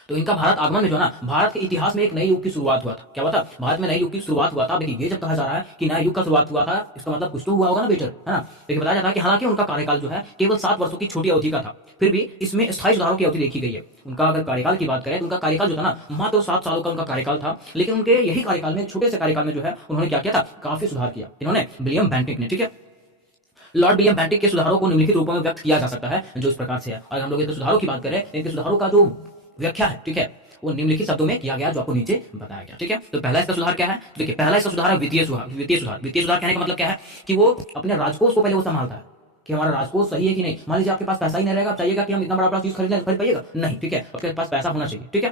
तो इनका भारत आगमन में जो ना भारत के इतिहास में एक नए युग की शुरुआत हुआ था। क्या हुआ था, भारत में नए युग की शुरुआत हुआ था। देखिए ये जब कहा जा रहा है कि नए युग का शुरुआत हुआ था, इसका मतलब कुछ तो हुआ होगा ना बेटर, है ना। लेकिन बताया जाता है कि हालांकि उनका कार्यकाल जो है केवल 7 वर्षों की छोटी अवधि का था, फिर भी इसमें स्थायी सुधारों की अवधि देखी गई है। उनका अगर कार्यकाल की बात करें तो उनका कार्यकाल जो था ना मात्र 7 सालों का उनका कार्यकाल था, लेकिन उनके यही कार्यकाल में, छोटे से कार्यकाल में जो है उन्होंने क्या किया था, काफी सुधार किया। इन्होंने विलियम बेंटिक ने। ठीक है, लॉर्ड विलियम बेंटिक के सुधारों को निम्नलिखित रूपों में व्यक्त किया जा सकता है जो इस प्रकार से है। अगर हम लोग इनके सुधारों की बात करें, इनके सुधारों का जो व्याख्या है, ठीक है, वो निम्नलिखित शब्दों में किया गया जो आपको नीचे बताया गया। ठीक है, तो पहला इसका सुधार क्या है, तो देखिए पहला इसका सुधार है वित्तीय सुधार। वित्तीय सुधार, वित्तीय सुधार कहने का मतलब क्या है कि वो अपने राजकोष को पहले वो संभालता है कि हमारा राजकोष सही है कि नहीं। मान लीजिए आपके पास पैसा ही नहीं रहेगा, आप चाहिएगा कि हम इतना बड़ा चीज खरीद लें, खरीद पाइएगा नहीं। ठीक है, आपके पास पैसा होना चाहिए। ठीक है,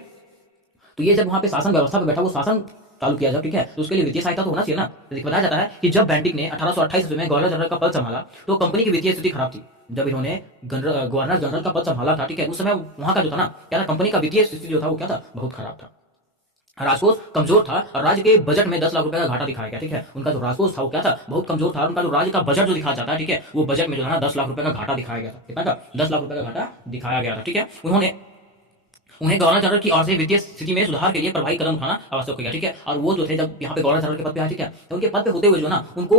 तो ये जब वहां पे शासन व्यवस्था पे बैठा, वो शासन चालू किया जब, ठीक है, तो उसके लिए वित्तीय सहायता तो होना चाहिए ना। तो बताया जाता है कि जब बेंटिक ने 1828 में गवर्नर जनरल का पद संभाला तो कंपनी की वित्तीय स्थिति खराब थी। जब इन्होंने गवर्नर जनरल का पद संभाला था, ठीक है, उस समय वहां का जो था ना क्या था, कंपनी का वित्तीय स्थिति जो था वो क्या था, बहुत खराब था। राजकोष कमजोर था और राज्य के बजट में 10 लाख रुपए का घाटा दिखाया गया। ठीक है, उनका जो राजकोष था वो क्या था, बहुत कमजोर था। उनका जो राज्य का बजट जो दिखाया जाता है, ठीक है, वो बजट में जो है ना 10 लाख रुपए का घाटा दिखाया गया था। कितना का, 10 लाख रुपए का घाटा दिखाया गया था। ठीक है, उन्हें गवर्नर जनरल की ओर से वित्तीय स्थिति में सुधार के लिए प्रभावी कदम उठाना आवश्यक हो गया। ठीक है, और वो जो थे जब यहाँ पे गवर्नर जनरल के पद पे आए, ठीक है, तो उनके पद पे होते हुए जो ना उनको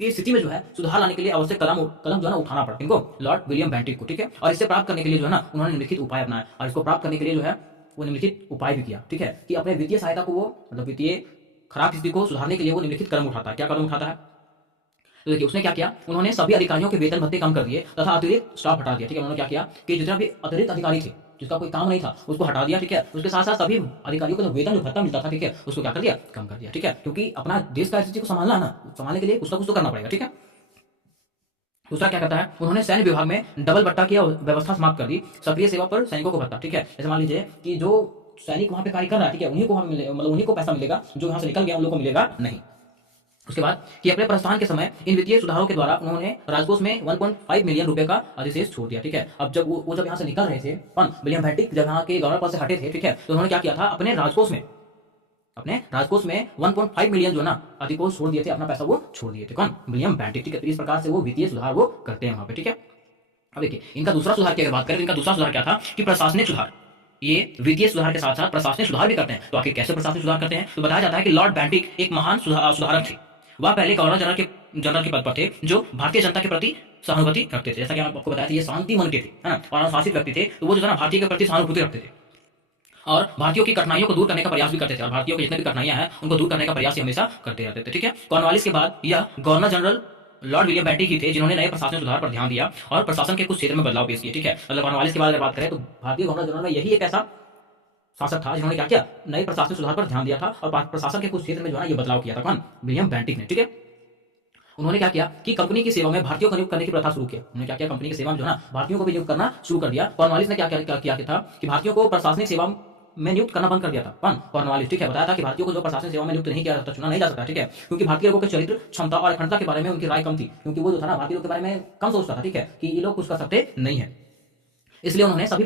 ये स्थिति में जो है सुधार लाने के लिए आवश्यक कदम जो है ना उठाना पड़ा इनको, लॉर्ड विलियम बेंटिक को। ठीक है, और इसे प्राप्त करने के लिए जो है ना उन्होंने निम्नलिखित उपाय अपनाया, और इसको प्राप्त करने के लिए जो है वो निम्नलिखित उपाय भी किया। ठीक है, कि अपने वित्तीय सहायता को वो, मतलब वित्तीय खराब स्थिति को सुधारने के लिए वो निम्नलिखित कदम उठाता है। क्या कदम उठाता है, तो देखिए उसने क्या किया, उन्होंने सभी अधिकारियों के वेतन भत्ते कम कर दिए तथा अतिरिक्त स्टाफ हटा दिया। ठीक है, उन्होंने क्या किया कि जितना भी अतिरिक्त अधिकारी थे जिसका कोई काम नहीं था उसको हटा दिया। ठीक है, उसके साथ साथ सभी अधिकारियों को जो वेतन, जो भत्ता मिलता था, ठीक है, उसको क्या कर दिया, कम कर दिया। ठीक है, क्योंकि अपना देश का स्थिति को संभालना है ना, संभालने के लिए कुछ ना कुछ तो करना पड़ेगा। ठीक है, दूसरा क्या करता है, उन्होंने सैन्य विभाग में डबल बट्टा की व्यवस्था समाप्त कर दी, सक्रिय सेवा पर सैनिकों को भत्ता। ठीक है, जैसे मान लीजिए कि जो सैनिक वहां पे कार्य कर रहा है, ठीक है, उन्हीं को वहां मतलब उन्हीं को पैसा मिलेगा, जो यहाँ से निकल गया उन लोगों को मिलेगा नहीं। उसके बाद कि अपने प्रस्थान के समय इन वित्तीय सुधारों के द्वारा उन्होंने राजकोष में 1.5 मिलियन रुपए का अधिशेष छोड़ दिया। ठीक है, अब जब वो जब यहाँ से निकल रहे थे, कौन, विलियम बेंटिक, जब यहाँ के गवर्नर पद से हटे थे, ठीक है, तो उन्होंने क्या किया था, अपने राजकोष में 1.5 मिलियन जो ना अधिकोष छोड़ दिए थे, अपना पैसा वो छोड़ दिए थे, कौन, विलियम बेंटिक। ठीक है, तो इस प्रकार से वो वित्तीय सुधार वो करते हैं वहां पे। ठीक है, अब देखिए इनका दूसरा सुधार की अगर बात करें तो इनका दूसरा सुधार क्या था कि प्रशासनिक सुधार। ये वित्तीय सुधार के साथ साथ प्रशासनिक सुधार भी करते हैं। तो आखिर कैसे प्रशासनिक सुधार करते हैं, तो बताया जाता है कि लॉर्ड बेंटिक एक महान सुधारक थे। वह पहले गवर्नर जनरल के पद पर थे, जो भारतीय जनता के प्रति सहानुभूति रखते थे। जैसा कि आपको बताया था, ये शांति मन के थे, है ना, और अनुशासित व्यक्ति थे। तो वो जो था ना भारतीय के प्रति सहानुभूति रखते थे और भारतीयों की कठिनाइयों को दूर करने का प्रयास भी करते थे, और भारतीयों की जितनी भी कठिनाइयां हैं उनको दूर करने का प्रयास हमेशा करते रहते थे। ठीक है, कॉर्नवालिस के बाद यह governor general lord William Bentinck ही थे जिन्होंने नए प्रशासनिक सुधार पर ध्यान दिया और प्रशासन के कुछ क्षेत्र में बदलाव पेश किए। ठीक है, मतलब कॉर्नवालिस के बाद अगर बात करें तो भारतीय गवर्नर जनरल में यही एक ऐसा शासक था जिन्होंने क्या किया, नए प्रशासनिक सुधार पर ध्यान दिया था और प्रशासन के कुछ क्षेत्र में जो है ये बदलाव किया था। कौन, विलियम बेंटिक ने। ठीक है, उन्होंने क्या किया कि कंपनी की सेवा में भारतीयों को नियुक्त करने की प्रथा शुरू किया। उन्होंने क्या किया, कंपनी की सेवा में जो है भारतीयों को भी नियुक्त करना शुरू कर दिया। कॉर्नवालिस ने क्या किया था कि भारतीयों को प्रशासनिक सेवा में नियुक्त करना बंद कर दिया था। कौन, कॉर्नवालिस। ठीक है, बताया था कि भारतीयों को जो प्रशासनिक सेवा में नियुक्त नहीं किया जाता, चुना नहीं जा सकता। ठीक है, क्योंकि भारतीय लोगों के चरित्र, क्षमता और अखंडता के बारे में उनकी राय कम थी, क्योंकि वो जो था ना भारतीय लोगों के बारे में कम सोचता था। ठीक है, कि ये लोग कुछ कर सकते नहीं है, इसलिए उन्होंने सभी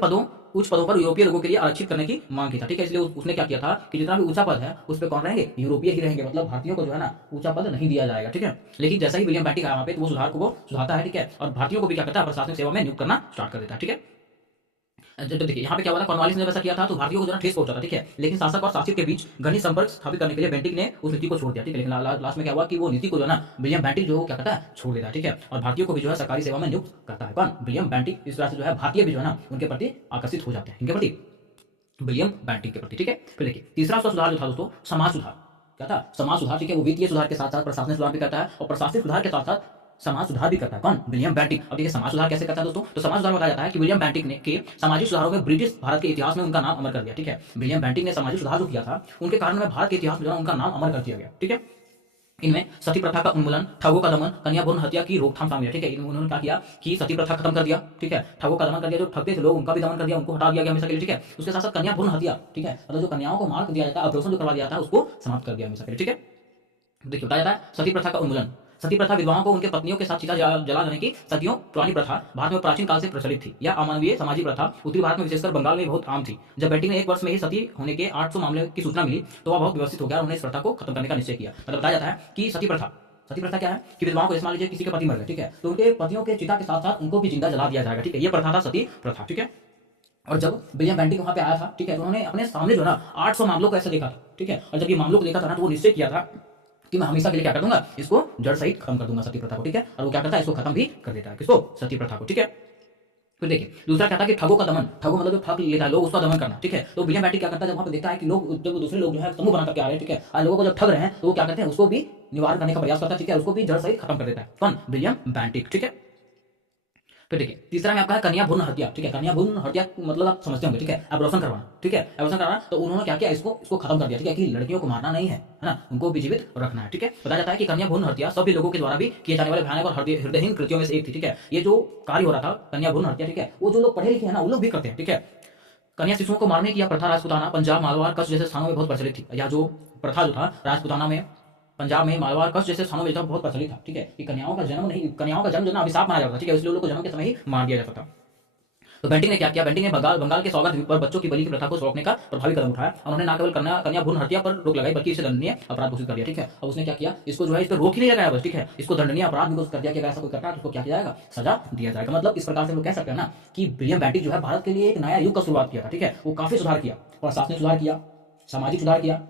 उच्च पदों पर यूरोपीय लोगों के लिए आरक्षित करने की मांग की था। ठीक है, इसलिए उसने क्या किया था कि जितना भी ऊंचा पद है उस पर कौन रहेंगे, यूरोपीय ही रहेंगे, मतलब भारतीयों को जो है ना ऊंचा पद नहीं दिया जाएगा। ठीक है, लेकिन जैसा ही विलियम बेंटिक आया वहां पे तो वो सुधार को वो सुधारता है। ठीक है, और भारतीयों को भी क्या करता है, प्रशासनिक सेवा में नियुक्त करना स्टार्ट कर देता है। ठीक है, तो देखिए यहाँ पे क्या हुआ था, कॉर्नवालिस ने जब ऐसा किया था तो भारतीयों को जो ठेस पहुंचा था। ठीक है, लेकिन शासक और शासित के बीच घनिष्ठ संपर्क स्थापित करने के लिए बेंटिक ने उस नीति को छोड़ दिया। ठीक है, लेकिन लास्ट में क्या हुआ कि वो नीति को जो है ना विलियम बेंटिक जो क्या करता है, छोड़ देता है। ठीक है, और भारतीयों को भी जो है सरकारी सेवा में नियुक्त करता है। कौन, विलियम बेंटिक। इस तरह से जो है भारतीय भी जो है ना उनके प्रति आकर्षित हो जाते हैं, इनके प्रति, विलियम बेंटिक के प्रति। ठीक है, फिर देखिए तीसरा उसका सुधार जो था दोस्तों, समाज सुधार। क्या था, समाज सुधार। ठीक है, वो वित्तीय सुधार के साथ साथ प्रशासनिक सुधार भी करता है और प्रशासनिक सुधार के साथ साथ समाज सुधार भी करता है। कौन, विलियम बेंटिक। अब देखिए समाज सुधार कैसे करता है दोस्तों, तो समाज सुधार बताया जाता है कि विलियम बेंटिक ने के सामाजिक सुधारों में ब्रिटिश भारत के इतिहास में उनका नाम अमर कर दिया। ठीक है, विलियम बेंटिक ने सामाजिक सुधार जो किया था उनके कारण में भारत के इतिहास में उनका नाम अमर कर दिया गया। ठीक है, इनमें सती प्रथा का उन्मूलन, ठगों का दमन, कन्या भ्रूण हत्या की रोकथाम शामिल है। ठीक है, उन्होंने क्या किया कि सती प्रथा खत्म कर दिया। ठीक है, ठगों का दमन कर दिया, जो ठगते थे लोग उनका भी दमन कर दिया, उनको हटा दिया गया हमेशा के लिए। ठीक है, उसके साथ साथ कन्या भ्रूण हत्या, ठीक है, मतलब जो कन्याओं को मार दिया जाता है, ऑपरेशन जो करवा दिया था उसको समाप्त कर दिया हमेशा के लिए। ठीक है, देखिए बताया जाता है सती प्रथा का उन्मूलन। सती प्रथा विधवाओं को उनके पत्नियों के साथ चिता जला देने की सदियों पुरानी प्रथा भारत में प्राचीन काल से प्रचलित थी। यह अमानवीय सामाजिक प्रथा उत्तरी भारत में विशेषकर बंगाल में बहुत आम थी। जब बेंटिक ने एक वर्ष में ही सती होने के 800 मामले की सूचना मिली तो वह बहुत व्यवस्थित हो गया और उन्होंने इस प्रथा को खत्म करने का निश्चय किया। मतलब बताया जाता है कि सती प्रथा क्या है कि विधवाओं को, जैसे मान लीजिए किसी के पति मर गए, ठीक है, तो उनके पतियों के चिता के साथ साथ उनको भी जिंदा जला दिया जाएगा। ठीक है, ये प्रथा था सती प्रथा। ठीक है, और जब विलियम बेंटिक वहां पे आया था, ठीक है, तो उन्होंने अपने सामने जो है ना 800 मामलों को ऐसे देखा था। ठीक है, और जब ये मामलों को देखा था ना तो वो निश्चय किया था कि मैं हमेशा के लिए क्या कर दूंगा, इसको जड़ सहित खत्म कर दूंगा सती प्रथा को। ठीक है, और वो क्या करता है, इसको खत्म भी कर देता है, किसको, सती प्रथा को। ठीक है, फिर देखिए दूसरा क्या था कि ठगों का दमन। ठगों मतलब जो ठग लेता है लोग उसका दमन करना। ठीक है, तो विलियम बेंटिक क्या करता है, जब वहां पे देखता है कि लोग, जब दूसरे लोग जो है समूह बना करके आ रहे हैं, ठीक है, आज लोगों को जब ठग रहे हैं तो वो क्या करते हैं, उसको भी निवारण करने का प्रयास करता है। ठीक है, उसको भी जड़ सहित खत्म कर देता है। कौन, विलियम बेंटिक। ठीक है, फिर देखिए तीसरा में आपका है कन्या भ्रूण हत्या। ठीक है, कन्या भ्रूण हत्या मतलब आप समझते होंगे। ठीक है, एब्रोशन करवाना। ठीक है, एब्रोशन करवाना, तो उन्होंने क्या किया, इसको खत्म कर दिया। ठीक है, कि लड़कियों को मारना नहीं है ना, उनको भी जीवित रखना है। ठीक है, बताया जाता है कि कन्या भ्रूण हत्या सभी लोगों के द्वारा भी किए जाने वाले भयानक और हृदयहीन कृत्यों में से एक थी। ठीक है, ये जो कार्य हो रहा था कन्या भ्रूण हत्या, ठीक है, वो जो लोग पढ़े लिखे हैं ना वो लोग भी करते हैं। ठीक है, कन्या शिशुओं को मारने की यह प्रथा राजपुताना, पंजाब, मालवा, कच्छ जैसे स्थानों में बहुत प्रचलित थी। या जो प्रथा जो था राजपुताना में, पंजाब में, मालवा, कच्छ जैसे स्थानों में बहुत प्रचलित था। ठीक है, कि कन्याओं का जन्म जो ना अभिशाप माना जाता था। ठीक है, इसलिए लोगों को जन्म के समय ही मार दिया जाता था। तो बेंटिक ने क्या किया, बेंटिक ने बंगाल के सौगंध द्वीप पर बच्चों की बलि की प्रथा को रोकने का प्रभावी कदम उठाया। उन्होंने न केवल कन्या भ्रूण हत्या पर रोक लगाई बल्कि इसे दंडनीय अपराध घोषित कर दिया। ठीक है, अब उसने क्या किया, इसको जो है इस पर रोक ही नहीं लगाया बस, ठीक है, इसको दंडनीय अपराध भी घोषित कर दिया कि अगर ऐसा कोई करता है तो उसको क्या किया जाएगा, सजा दिया जाएगा। मतलब इस प्रकार से हम लोग कह सकते हैं ना कि विलियम बेंटिक जो है भारत के लिए एक नया युग का शुरुआत किया था। ठीक है, वो काफी सुधार किया, प्रशासनिक सुधार किया, सामाजिक सुधार किया,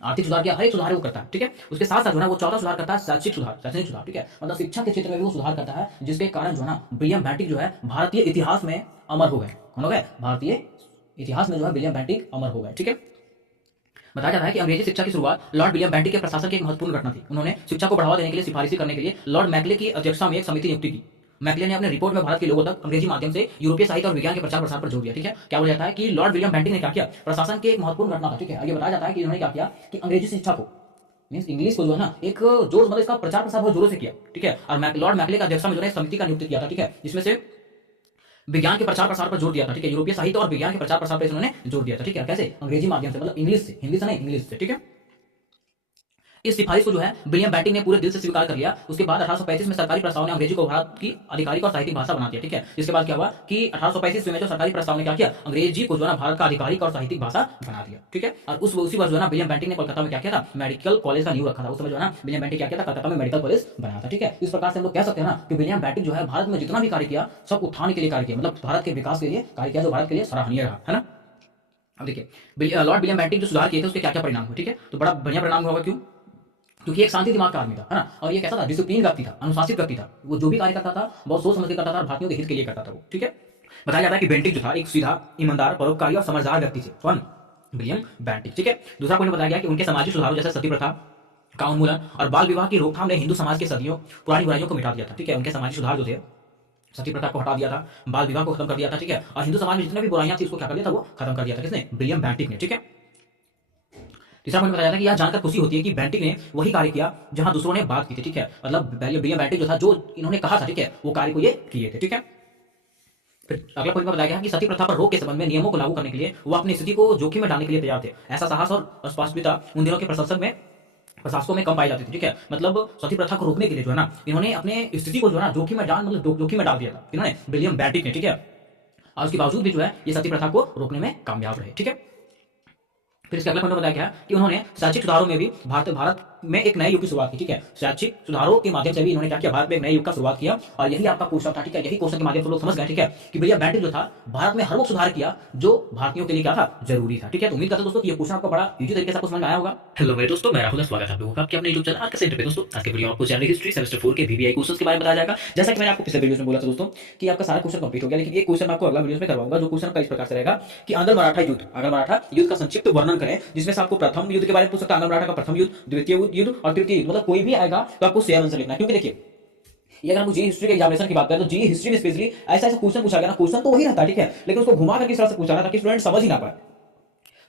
आर्थिक सुधार किया, हर एक सुधार वो करता है। ठीक है, उसके साथ साथ जो है वो चौथा सुधार करता है शैक्षणिक सुधार। ठीक है, मतलब शिक्षा के क्षेत्र में भी वो सुधार करता है, जिसके कारण जो है ना विलियम बेंटिक जो है भारतीय इतिहास में अमर हो गए। कौन हो गए, भारतीय इतिहास में जो है विलियम बेंटिक अमर हो गए। ठीक है, बताया जाता है कि अंग्रेजी शिक्षा की शुरुआत लॉर्ड विलियम बेंटिक के प्रशासन की एक महत्वपूर्ण घटना थी। उन्होंने शिक्षा को बढ़ावा देने के लिए सिफारिश करने के लिए लॉर्ड मैकले की अध्यक्षता में एक समिति नियुक्ति की। मैकले ने अपने रिपोर्ट में भारत के लोगों तक अंग्रेजी माध्यम से यूरोपीय साहित्य और विज्ञान के प्रचार प्रसार पर जोर दिया। ठीक है, क्या बोला जाता है कि लॉर्ड विलियम बेंटिक ने क्या किया, प्रशासन की एक महत्वपूर्ण घटना था। ठीक है, आगे बताया जाता है कि उन्होंने क्या किया कि अंग्रेजी शिक्षा को, मींस इंग्लिश को जो है ना एक जोर, मतलब इसका प्रचार प्रसार बहुत जोरों से किया। ठीक है, और लॉर्ड मैकले का अध्यक्षता में जो है समिति का नियुक्त किया था। ठीक है, जिसमें से विज्ञान के प्रचार प्रसार पर जोर दिया था। ठीक है, यूरोपीय साहित्य और विज्ञान के प्रचार प्रसार पर इन्होंने जोर दिया था। ठीक है, कैसे, अंग्रेजी माध्यम से, मतलब इंग्लिश से, हिंदी से नहीं, इंग्लिश से। ठीक है, इस सिफारिश को जो है विलियम बेंटिक ने पूरे दिल से स्वीकार कर लिया। उसके बाद 1835 में सरकारी प्रस्ताव ने अंग्रेजी को भारत की आधिकारिक और साहित्यिक भाषा बना दिया। ठीक है, इसके बाद क्या हुआ कि 1835 में जो सरकारी प्रस्ताव ने क्या किया, अंग्रेजी को जो है भारत का आधिकारिक और साहित्यिक भाषा बना दिया। ठीक है, और उसी वर्ष जो है विलियम बेंटिक ने कोलकाता में क्या किया था, मेडिकल कॉलेज का नींव रखा था। उस समय जो है विलियम बेंटिक क्या किया था, कलकत्ता में मेडिकल कॉलेज बनाया था। ठीक है, इस प्रकार से हम लोग कह सकते हैं ना कि विलियम बेंटिक जो है भारत में जितना भी कार्य किया सब उत्थान के लिए कार्य किया, मतलब भारत के विकास के लिए कार्य किया, जो भारत के लिए सराहनीय रहा, है ना। अब देखिए लॉर्ड विलियम बेंटिक जो सुधार किए थे उसके क्या क्या परिणाम हुए। ठीक है, तो बड़ा बढ़िया परिणाम होगा। क्यों? क्योंकि एक शांति दिमाग का आदमी था, है ना, और ये कैसा था, डिसिप्लिन व्यक्ति था, अनुशासित व्यक्ति था। वो जो भी कार्य करता था बहुत सोच समझ के करता था और भारतीयों के हित के लिए करता था वो। ठीक है, बताया जाता है कि बेंटिक जो था एक सीधा, ईमानदार, परोपकारी और समझदार व्यक्ति थे। कौन? William Bentinck. ठीक है, दूसरा पॉइंट बताया गया कि उनके सामाजिक सुधारों जैसे सती प्रथा का उन्मूलन और बाल विवाह की रोकथाम ने हिंदू समाज के सदियों पुरानी बुराइयों को मिटा दिया था। ठीक है, उनके सामाजिक सुधार जो थे, सती प्रथा को हटा दिया था, बाल विवाह को खत्म कर दिया था। ठीक है, और हिंदू समाज में जितने भी बुराइयां थी उसको क्या कर दिया था, वो खत्म कर दिया था। किसने? विलियम बेंटिक ने। ठीक है, तीसरा पॉइंट बताया था कि यह जानकर खुशी होती है कि बेंटिक ने वही कार्य किया जहां दूसरों ने बात की थी। ठीक है, मतलब विलियम बेंटिक जो था, जो इन्होंने कहा था, ठीक है, वो कार्य को ये किए थे। ठीक है, फिर अगला पॉइंट में बताया गया कि सती प्रथा पर रोक के संबंध में नियमों को लागू करने के लिए वो अपनी स्थिति को जोखिम में डालने के लिए तैयार थे। ऐसा साहस और स्पष्टता उन दिनों के प्रशासकों में कम पाई जाती थी। ठीक है, मतलब सती प्रथा को रोकने के लिए जो है ना, इन्होंने अपने स्थिति को जो है ना जोखिम में डाल, मतलब जोखिम में डाल दिया था इन्होंने, विलियम बेंटिक ने। ठीक है, और उसके बावजूद भी जो है ये सती प्रथा को रोकने में कामयाब रहे। ठीक है, फिर इसके अगले पॉइंट में बताया गया कि उन्होंने शैक्षिक सुधारों में भी भारत में एक नए युग की शुरुआत की। ठीक है, शैक्षिक सुधारों के माध्यम से भी इन्होंने क्या किया, भारत में एक नए युग का शुरुआत किया। और यही आपका क्वेश्चन था। ठीक है, यही क्वेश्चन के माध्यम से लोग समझ गए। ठीक है, कि विलियम बेंटिक जो था भारत में हर वो सुधार किया जो भारतीयों के लिए क्या था, जरूरी था। ठीक है, तो उम्मीद करता हूं दोस्तों कि ये क्वेश्चन आपको बड़ा इजी तरीके से आपको समझ में आया होगा। हेलो मेरे दोस्तों, मैं राहुल, स्वागत है आप लोगों का आपके अपने YouTube चैनल आज के सेंटर पे। दोस्तों आज के वीडियो में आपको जनरल हिस्ट्री सेमेस्टर 4 के VBI क्वेश्चंस के बारे में बताया जाएगा। जैसा कि मैंने आपको पिछले वीडियो में बोला था दोस्तों कि आपका सारा क्वेश्चन कंप्लीट हो गया, लेकिन ये क्वेश्चन मैं आपको अगला वीडियो में करवाऊंगा। जो क्वेश्चन का इस प्रकार से रहेगा कि आंग्ल मराठा युद्ध का संक्षिप्त वर्णन करें, जिसमें से आपको प्रथम युद्ध के बारे में पूछ सकता है, आंग्ल मराठा का प्रथम युद्ध, द्वितीय युद्ध और तृतीय युद्ध, मतलब कोई भी आएगा तो आपको सेम आंसर लिखना है। क्योंकि देखिए ये अगर हम जी हिस्ट्री के एग्जामिनेशन की बात करें तो जी हिस्ट्री में स्पेशली ऐसा क्वेश्चन पूछा गया ना, क्वेश्चन तो वही रहता है, ठीक है, लेकिन उसको घुमा कर किस तरह से पूछा ताकि स्टूडेंट समझ ही ना पाए।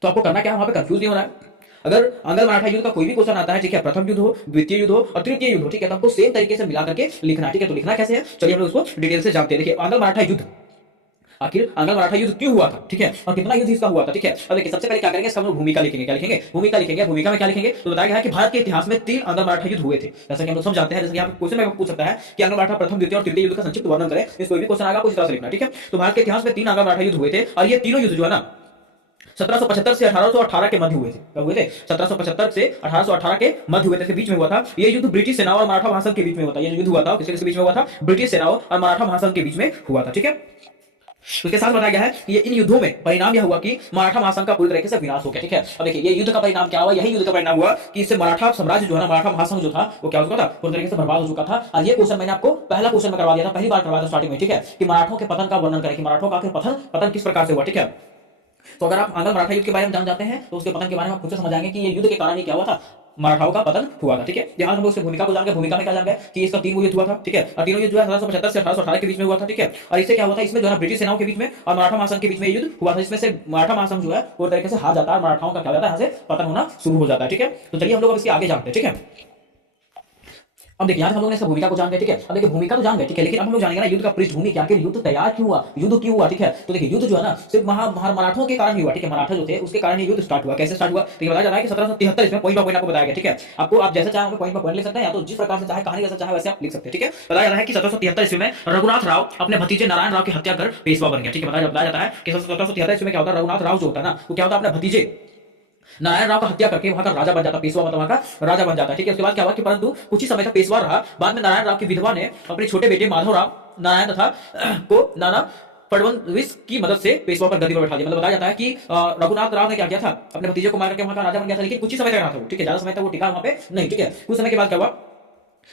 तो आपको करना क्या है, वहां पे कंफ्यूज नहीं होना है। अगर आंग्ल मराठा युद्ध का कोई भी क्वेश्चन आता है, ठीक है, प्रथम युद्ध हो, द्वितीय युद्ध हो और तृतीय युद्ध हो, ठीक है, तो आपको सेम तरीके से मिला करके लिखना है। ठीक है, तो लिखना कैसे है, चलिए हम लोग उसको डिटेल से जानते हैं। देखिए आंग्ल मराठा युद्ध, आखिर आंग्ल मराठा युद्ध क्यों हुआ था, ठीक है, और कितना युद्ध इसका हुआ था। ठीक है, अब देखिए सबसे पहले क्या करेंगे, इसका हम लोग भूमिका लिखेंगे। क्या लिखेंगे? भूमिका लिखेंगे। भूमिका में क्या लिखेंगे, तो बताया गया है कि भारत के इतिहास में 3 आंग्ल मराठा युद्ध हुए थे, जैसा कि हम लोग सब जानते हैं। जैसे यहाँ पे क्वेश्चन में पूछ सकता है कि आंग्ल मराठा प्रथम, द्वितीय और तृतीय युद्ध का संक्षिप्त वर्णन करें। इस कोई भी क्वेश्चन आएगा, कुछ तरह से लिखना। ठीक है, तो भारत के इतिहास में 3 आंग्ल मराठा युद्ध हुए थे और ये तीनों युद्ध जो है ना 1775 से 1818 के मध्य हुए थे। कब हुए थे? 1775 से 1818 के मध्य हुए थे, बीच में हुआ था। ये युद्ध ब्रिटिश सेनाओं और मराठा महासंघ के बीच में हुआ था। ये युद्ध हुआ था किसके बीच में हुआ था? ब्रिटिश सेनाओं और मराठा महासंघ के बीच में हुआ था। ठीक है, उसके साथ बताया गया है कि ये इन युद्धों में परिणाम यह हुआ कि मराठा महासंघ का पूरी तरीके से विनाश हो गया। ठीक है, अब देखिए ये युद्ध का परिणाम क्या हुआ, यही युद्ध का परिणाम हुआ कि इससे मराठा साम्राज्य जो है ना, मराठा महासंघ जो था वो क्या हो चुका था, पूरी तरीके से बर्बाद हो चुका था। और ये क्वेश्चन मैंने आपको पहला क्वेश्चन में करवा दिया था, पहली बार करवाया था स्टार्टिंग में। ठीक है, कि मराठों के पतन का वर्णन करें, कि मराठों का आखिर पतन किस प्रकार से हुआ। ठीक है, तो अगर आप आंग्ल मराठा युद्ध के बारे में जान जाते हैं तो उसके पतन के बारे में आप खुद से समझ जाएंगे कि ये युद्ध के कारण ही क्या हुआ था, मराठाओं का पतन हुआ था। ठीक है, यहाँ हम लोग उसकी भूमिका को जान गए। भूमिका में क्या जान गए कि इसका 3 युद्ध हुआ था। ठीक है, और तीनों युद्ध जो है 1775 से 1818 के बीच में हुआ था। ठीक है, और इससे क्या हुआ था, इसमें जो है ब्रिटिश सेनाओं के बीच में और मराठा महासंघ के बीच में युद्ध हुआ था। इसमें से मराठा महासंघ जो है पूरी तरीके से हार जाता है, मराठाओं का क्या हो जाता है, यहाँ से पतन होना शुरू हो जाता है। ठीक है, तो चलिए हम लोग अब इसके आगे जानते हैं। ठीक है, अब देखिए यहाँ हम लोगों ने इसका भूमिका को जान गए। ठीक है, अब देखिए भूमिका तो जान गए, ठीक है, लेकिन अब हम लोग जानेंगे ना युद्ध का पृष्ठभूमि क्या, युद्ध तैयार क्यों हुआ, युद्ध क्यों हुआ। ठीक है, तो देखिए युद्ध जो है ना सिर्फ मराठों के कारण ही हुआ। ठीक है, मराठा जो थे उसके कारण ही युद्ध स्टार्ट हुआ। कैसे स्टार्ट हुआ, तो बताया जा रहा है कि 1773 इसमें पॉइंट बाय पॉइंट आपको बताया गया। ठीक है, आपको आप जैसे चाहे पॉइंट बाय पॉइंट लिख सकते हैं, या तो जिस प्रकार से चाहे कहानी जैसा चाहे वैसे आप लिख सकते हैं। ठीक है, बताया जा रहा है कि 1773 ईस्वी में रघुनाथ राव अपने भतीजे नारायण राव की हत्या कर पेशवा बन गया। ठीक है, बताया जाता है कि 1773 ईस्वी में क्या होता है, रघुनाथ राव जो होता है ना वो क्या होता है, अपने भतीजे नारायण राव का हत्या करके वहां का राजा बन जाता, पेशवा मतलब वहां का राजा बन जाता है। ठीक है, उसके बाद क्या हुआ कि परंतु कुछ ही समय तक पेशवा रहा। बाद में नारायण राव की विधवा ने अपने छोटे बेटे माधव राव नारायण तथा को नाना फडणवीस की मदद से पेशवा पर गद्दी पर बैठा दिया। मतलब बताया जाता है कि रघुनाथ राव ने क्या किया था, अपने भतीजे को मार करके वहां का राजा बन गया था, लेकिन कुछ ही समय तक रहा था वो। ठीक है, ज्यादा समय तक वो टिका वहां पे नहीं। ठीक है, कुछ समय के बाद क्या हुआ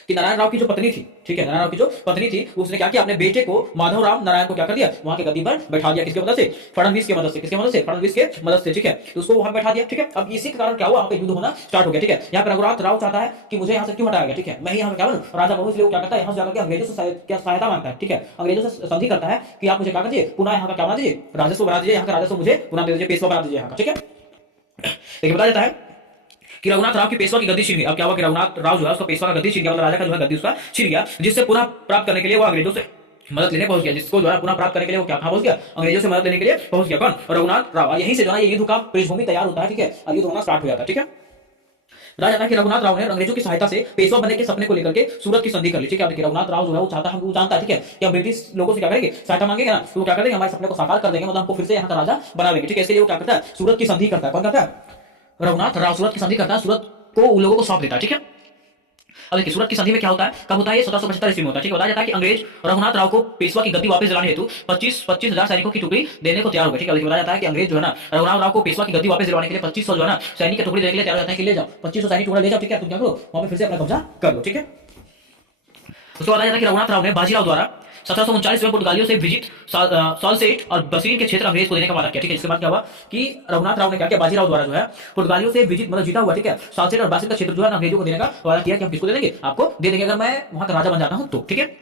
कि नारायण राव की जो पत्नी थी, ठीक है, नारायण राव की जो पत्नी थी उसने क्या किया, अपने बेटे को माधव राव नारायण को क्या कर दिया, वहां के गद्दी पर बैठा दिया। किसकी मदद से? फडणवीस की मदद से। किसकी मदद से? फडणवीस के मदद से। ठीक है, तो उसको वहां बैठा दिया। ठीक है, अब इसी के कारण क्या हुआ, वहां पे युद्ध होना स्टार्ट हो गया। ठीक है, यहाँ पे रघुनाथ राव चाहता है कि मुझे यहाँ से क्यों हटाया गया। ठीक है, मैं यहाँ पे क्या बनूं, राजा बनूं, इसलिए वो क्या करता है, यहाँ से जाकर के अंग्रेजों से क्या सहायता मांगता है। ठीक है, अंग्रेजों से संधि करता है कि आप मुझे क्या करिए, पुनः यहाँ का क्या बना दीजिए, राजस्व बना दीजिए, यहाँ का राजस्व मुझे पुनः दे दीजिए, पेशवा बना दीजिए यहाँ का। ठीक है, लेकिन बताया जाता है कि रघुनाथ राव की पेशवा की गद्दी छीन गई। अब क्या हुआ कि रघुनाथ राव जो है उसका पेशवा का गद्दी छीन गया, मतलब राजा का जो है गद्दी उसका छीन गया, जिससे पुनः प्राप्त करने के लिए वो अंग्रेजों से मदद लेने पहुंच गया। जिसको जो है पुनः प्राप्त करने के लिए वो क्या पहुंच गया, अंग्रेजों से मदद लेने के लिए पहुंच गया। कौन? रघुनाथ राव। यहीं से जो है ये युद्ध का पृष्ठभूमि तैयार होता है। ठीक है, और युद्ध होना स्टार्ट हो जाता है। ठीक है, बताया जाता है कि रघुनाथ राव ने अंग्रेजों की सहायता से पेशवा बनने के सपने को लेकर के सूरत की संधि कर ली। ठीक है, देखिए रघुनाथ राव जो है वो चाहता है, वो जानता है ठीक है कि हम ब्रिटिश लोगों से क्या करेंगे, सहायता मांगेंगे ना, तो वो क्या करेंगे, हमारे सपने को साकार कर देंगे, मतलब हमको फिर से यहाँ का राजा बना देंगे। ठीक है, इसके लिए वो क्या करता है, सूरत की संधि करता है। कौन करता है, रघुनाथ राव सूरत की संधि करता है, सूरत को उन लोगों को सौंप देता है। ठीक है, अब देखिए सूरत की संधि में क्या होता है, कब होता है, ये 1775 ईस्वी में होता है। ठीक है, बताया जाता है कि अंग्रेज रघुनाथ राव को पेशवा की गद्दी वापस दिलाने हेतु 25,000 सैनिकों की टुकड़ी देने को तैयार हो गए। ठीक है, बताया जाता है कि अंग्रेज जो है ना रघुनाथ राव को पेशवा की गद्दी वापस दिलवाने के लिए 2500 जो है ना सैनिक की टुकड़ी देने के लिए तैयार हो जाते हैं कि ले जाओ 2500 सैनिक टुकड़ा ले जाओ। ठीक है, तुम क्या करो, वहां पे फिर से अपना कब्जा कर लो। ठीक है, उसके बाद आ जाता है कि रघुनाथ राव ने बाजीराव द्वारा 1739 में पुर्तगालियों से विजित सॉल्सेट और बसीन के क्षेत्र अंग्रेज को देने का वादा किया। ठीक है, इसके बाद क्या हुआ कि रघुनाथ राव ने क्या किया, बाजीराव द्वारा जो है पुर्तगालियों से विजित मतलब जीता हुआ ठीक है सॉल्सेट और बसीन का क्षेत्र जो है अंग्रेजों को देने का वादा किया कि हम किसको दे देंगे, आपको दे देंगे अगर मैं वहां का राजा बन जाता हूं तो। ठीक है,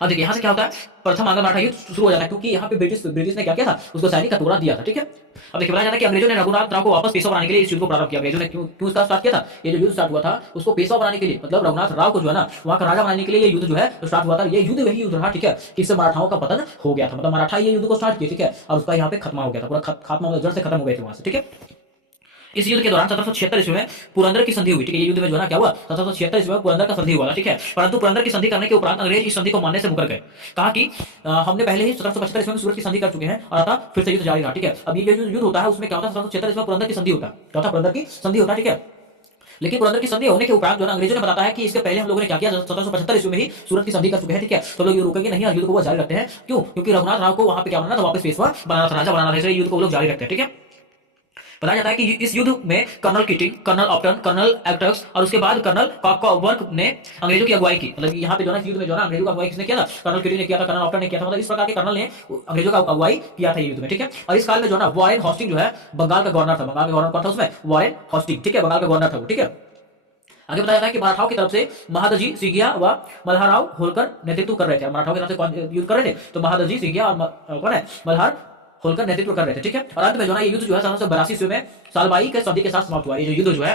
अब देखिए यहाँ से क्या होता है, प्रथम आंग्ल मराठा युद्ध शुरू हो जाता है, क्योंकि यहाँ पे ब्रिटिश ने क्या किया था, उसको सैनिक का टुकड़ा दिया था। ठीक है, अब देखिए बताया जाता है कि अंग्रेजों ने रघुनाथ राव को वापस पेशवा बनाने के लिए इस युद्ध को प्रारंभ किया। अंग्रेजों ने क्यों इसका स्टार्ट किया था, ये जो युद्ध स्टार्ट हुआ था उसको पेशवा बनाने के लिए, मतलब रघुनाथ राव को जो है ना वहां का राजा बनाने के लिए ये युद्ध जो है स्टार्ट हुआ था। ये युद्ध वही युद्ध रहा ठीक है कि इससे मराठाओं का पतन हो गया था, मतलब मराठा ये युद्ध को स्टार्ट किया ठीक है, और उसका यहाँ पे खत्मा हो गया था, पूरा खात्मा जड़ से खत्म हो गए थे वहां से। ठीक है, इस युद्ध के दौरान 1776 ईस्वी में पुरंदर की संधि हुई। ठीक है, ये युद्ध में जो है ना क्या हुआ, 1776 ईस्वी में पुरंदर का संधि हुआ था। ठीक है, परंतु पुरंदर की संधि करने के उपरांत अंग्रेज इस संधि को मानने से मुकर गए। कहा कि हमने पहले ही 1775 ईस्वी में सूरत की संधि कर चुके हैं और अतः फिर से युद्ध जारी रहा। ठीक है, अब ये जो युद्ध होता है उसमें क्या होता है, 1776 ईस्वी में पुरंदर की संधि होता है, क्या होता है, पुरंदर की संधि होता है। ठीक है, लेकिन पुरंदर की संधि होने के उपरांत जो है अंग्रेजों ने बताया है कि इसके पहले हम लोगों ने क्या किया, 1775 ईस्वी में ही सूरत की संधि कर चुके हैं। ठीक है, तो लोग ये रुकेंगे नहीं और युद्ध को वो जारी रखते हैं। क्यों, क्योंकि रघुनाथ राव को वहां पे क्या बनाना था, वापस पेशवा बनाना था, राजा बनाना था, इसलिए युद्ध को वो लोग जारी रखते हैं। ठीक है, बताया जाता है कि इस युद्ध में colonel Keating, colonel Upton, colonel एक्टर्स और उसके बाद कर्नल कॉकवर्क ने अंग्रेजों की अगुवाई की। मतलब यहाँ पे जो है युद्ध में जो है अंग्रेजों का अगुवाई किसने किया था, कर्नल किटिंग ने किया था, कर्नल ऑप्टन ने किया था, मतलब इस प्रकार के कर्नल ने अंग्रेजों का अगुवाई किया था युद्ध में। ठीक है, और इस काल में जो है वॉरेन हॉस्टिंग जो है बंगाल का गवर्नर था। बंगाल का गवर्नर कौन था उसमें, वॉरेन हॉस्टिंग। ठीक है, बंगाल का गवर्नर था वो। ठीक है, आगे बताया जाता है कि मराठाओं की तरफ से महादजी सिंधिया व मल्हारराव होलकर नेतृत्व कर रहे थे। मराठाओं की तरफ से कौन युद्ध कर रहे थे, तो महादजी सिंधिया और कौन है, मल्हार होलकर नेतृत्व कर रहे थे। ठीक है, और अंत में जो है ये युद्ध जो है 1782 ईस्वी में सालबाई के संधि के साथ समाप्त हुआ। ये जो युद्ध जो है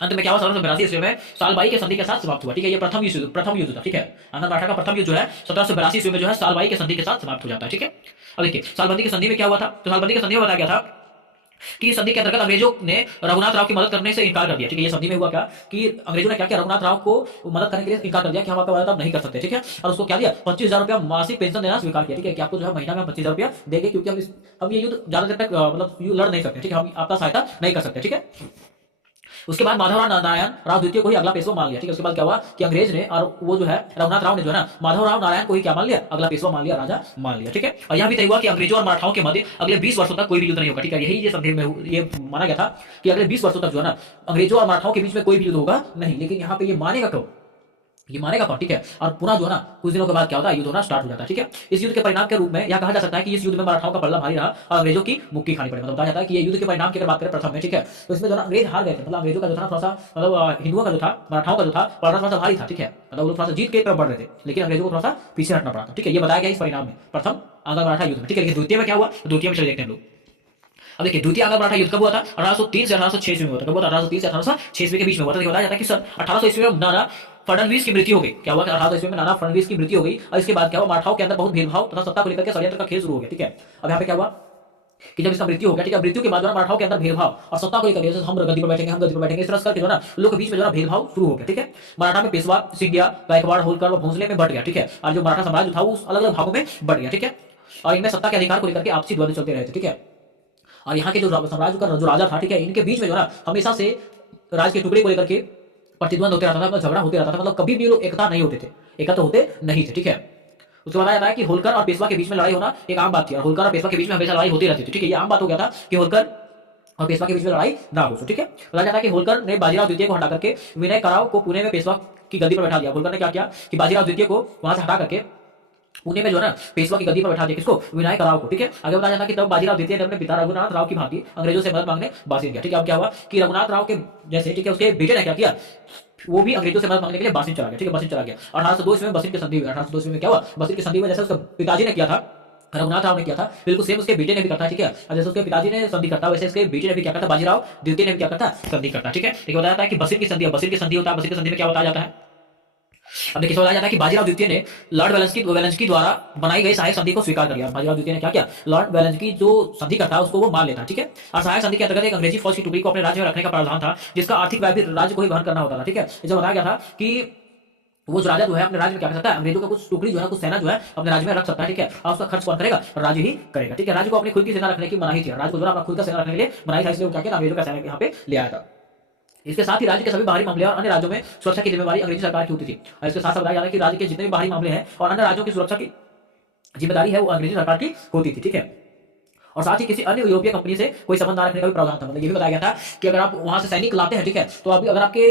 अंत में क्या हुआ, 1782 ईस्वी में सालबाई के संधि के साथ समाप्त हुआ। ठीक है, ये प्रथम युद्ध था। ठीक है, आंग्ल मराठा का प्रथम युद्ध जो है 1782 ईस्वी में जो है सालबाई के संधि के साथ समाप्त हो जाता है। ठीक है, अब देखिए सालबंदी की संधि में क्या हुआ था, तो सालबंदी की संधि में बताया गया था कि इस संधि के अंतर्गत अंग्रेजों ने रघुनाथ राव की मदद करने से इनकार कर दिया। ठीक है, ये संधि में हुआ क्या कि अंग्रेजों ने क्या किया, रघुनाथ राव को मदद करने के लिए इनकार कर दिया कि हम आपका मदद अब नहीं कर सकते। ठीक है, और उसको क्या दिया, 25,000 रुपया मासिक पेंशन देना स्वीकार किया। ठीक है, कि आपको जो है महीना में 25,000 रुपया देंगे, क्योंकि हम ये युद्ध ज्यादा देर तक मतलब लड़ नहीं सकते। ठीक है, हम आपका सहायता नहीं कर सकते। ठीक है, उसके बाद माधवराव नारायण राव द्वितीय को ही अगला पेशवा मान लिया। ठीक है, उसके बाद क्या हुआ कि अंग्रेज ने और वो जो है रघुनाथ राव ने जो है ना माधवराव नारायण को ही क्या मान लिया, अगला पेशवा मान लिया, राजा मान लिया। ठीक है, और यह भी तय हुआ कि अंग्रेजों और मराठाओं के मध्य अगले 20 वर्षों तक कोई भी युद्ध नहीं होगा। ठीक है, यही ये संधि में ये माना गया था कि अगले 20 वर्षों तक जो है ना अंग्रेजों और मराठाओं के बीच में कोई भी युद्ध होगा नहीं। लेकिन यहाँ पे ये मानेगा कब, ये मानेगा कौन। ठीक है, और पुनः जो है ना कुछ दिनों के बाद क्या होता है, युद्ध होना स्टार्ट हो जाता है। ठीक है, इस युद्ध के परिणाम के रूप में यह कहा जा सकता है कि इस युद्ध में मराठाओं का पल्ला भारी रहा और अंग्रेजों की मुक्की खानी पड़ी। मतलब बताया जाता है कि ये युद्ध के परिणाम की अगर बात करें प्रथम में, ठीक है, तो इसमें जो ना अंग्रेज हार गए थे। मतलब अंग्रेजों का जो था थोड़ा सा मतलब हिंदुओं का जो था, मराठाओं का जो था पलड़ा थोड़ा सा भारी था। ठीक है, मतलब वो लोग थोड़ा सा जीत के तरफ बढ़ रहे थे, लेकिन अंग्रेजों को थोड़ा सा पीछे हटना पड़ा था। ठीक है, ये बताया गया इस परिणाम में प्रथम आंग्ल मराठा युद्ध में। ठीक है, लेकिन द्वितीय में क्या हुआ, द्वितीय में चले देखते हैं लोग। अब देखिए द्वितीय आंग्ल मराठा युद्ध कब हुआ था, 1803 से 1806 ईस्वी में हुआ था। कब हुआ था, 1803 से 1806 ईस्वी के बीच में हुआ था। बताया जाता है कि सन 1800 ईस्वी में नाना फडणवीस की मृत्यु हो गई। क्या हुआ, 1800 ईस्वी में नाना फडणवीस की मृत्यु हो गई, और इसके बाद क्या हुआ, मराठाओं के अंदर बहुत भेदभाव तथा सत्ता को लेकर के षड्यंत्र का खेल शुरू हो गया। ठीक है, अब यहाँ पे क्या हुआ कि जब इसका मृत्यु हो गया, ठीक है, मृत्यु के बाद मराठाओं के अंदर भेदभाव और सत्ता को लेकर हम गद्दी पर बैठेंगे, हम गद्दी पर बैठेंगे, इस तरह करके जो ना लोग के बीच में जो ना भेदभाव शुरू हो गया। ठीक है, मराठा में पेशवा, सिंधिया, गायकवाड़, होलकर व भोंसले में बढ़ गया। ठीक है, और जो मराठा साम्राज्य था वो अलग अलग भागों में बढ़ गया। ठीक है, और इनमें सत्ता के अधिकार को लेकर के आपसी द्वंद्व चलते रहे थे। ठीक है, और यहाँ के जो साम्राज्य का जो राजा था, ठीक है, इनके बीच में जो ना हमेशा से राज के टुकड़े को लेकर के प्रतिद्वंद होते रहता था, मतलब झगड़ा होते रहता था, मतलब कभी भी लोग एकता नहीं होते थे, एकत्र होते नहीं थे। ठीक है, उसके बाद आता है कि होलकर और पेशवा के बीच में लड़ाई होना एक आम बात थी, और होलकर और पेशवा के बीच में हमेशा लड़ाई होती रहती थी। ठीक है, ये आम बात हो गया था कि होलकर और पेशवा के बीच में लड़ाई ना हो। ठीक है, बताया जाता है कि होलकर ने बाजीराव द्वितीय को हटा करके विनय कराव को पुणे में पेशवा की गद्दी पर बैठा दिया। होलकर ने क्या किया कि बाजीराव द्वितीय को वहां से हटा करके पुणे में जो है ना पेशवा की गद्दी पर बैठा दिया, किसको, विनायक राव को। ठीक है, आगे बताया जाता है कि तब बाजीराव द्वितीय ने अपने पिता रघुनाथ राव की भांति अंग्रेजों से मदद मांगने बासित किया। ठीक है, अब क्या हुआ कि रघुनाथ राव के जैसे, ठीक है, उसके बेटे ने क्या किया, वो भी अंग्रेजों से मदद मांगने के लिए बासित चला गया। ठीक है, बासित चला गया। 1802 ईस्वी में बसित की संधि हुई। 1802 ईस्वी में क्या हुआ, बसित की संधि में जैसे उसके पिताजी ने किया था, रघुनाथ राव ने किया था, बिल्कुल सेम उसके बेटे ने भी करता है। ठीक है, जैसे उसके पिताजी ने संधि करता वैसे उसके बेटे ने भी क्या करता, बाजीराव द्वितीय ने भी क्या करता, संधि करता। ठीक है, बताया जाता है कि बसित की संधि, बसित की संधि होता है, बसित की संधि में क्या बताया जाता है अब देखिए सवाल आ जाता है कि बाजीराव द्वितीय ने लॉर्ड वेलेंस्की द्वारा बनाई गई सहायक संधि को स्वीकार कर लिया। बाजीराव द्वितीय ने क्या किया, लॉर्ड वेलेंस्की जो संधि करता है उसको वो मान लेता, ठीक है। और सहायक संधि के अंतर्गत एक अंग्रेजी फौज की टुकड़ी को अपने राज्य में रखने का प्रावधान था, जिसका आर्थिक व्यय भी राज्य को ही वहन करना होता था, ठीक है। जब बताया गया था कि वो जो राजा जो है अपने राज्य में क्या कर सकता है, अंग्रेजों का कुछ टुकड़ी जो है, कुछ सेना जो है अपने राज्य में रख सकता है, ठीक है। और उसका खर्च कौन करेगा, राज्य ही करेगा, ठीक है। राज्य को अपनी खुद की सेना रखने की मनाही थी, राज्य को जो है अपना खुद का सेना रखने के लिए मनाही था, इसलिए वो क्या किया, अंग्रेजों का सेना यहाँ पे ले आया था। इसके साथ ही राज्य के सभी बाहरी मामले और अन्य राज्यों में सुरक्षा की जिम्मेदारी अंग्रेजी सरकार की होती थी। और इसके साथ बताया जाता है कि राज्य के जितने भी बाहरी मामले हैं और अन्य राज्यों की सुरक्षा की जिम्मेदारी है वो अंग्रेजी सरकार की होती थी, ठीक है। और साथ ही किसी अन्य यूरोपीय कंपनी से कोई संबंध न रखने का भी प्रावधान था। मतलब ये भी बताया गया था कि अगर आप वहां से सैनिक लाते हैं, ठीक है, तो अभी अगर आपके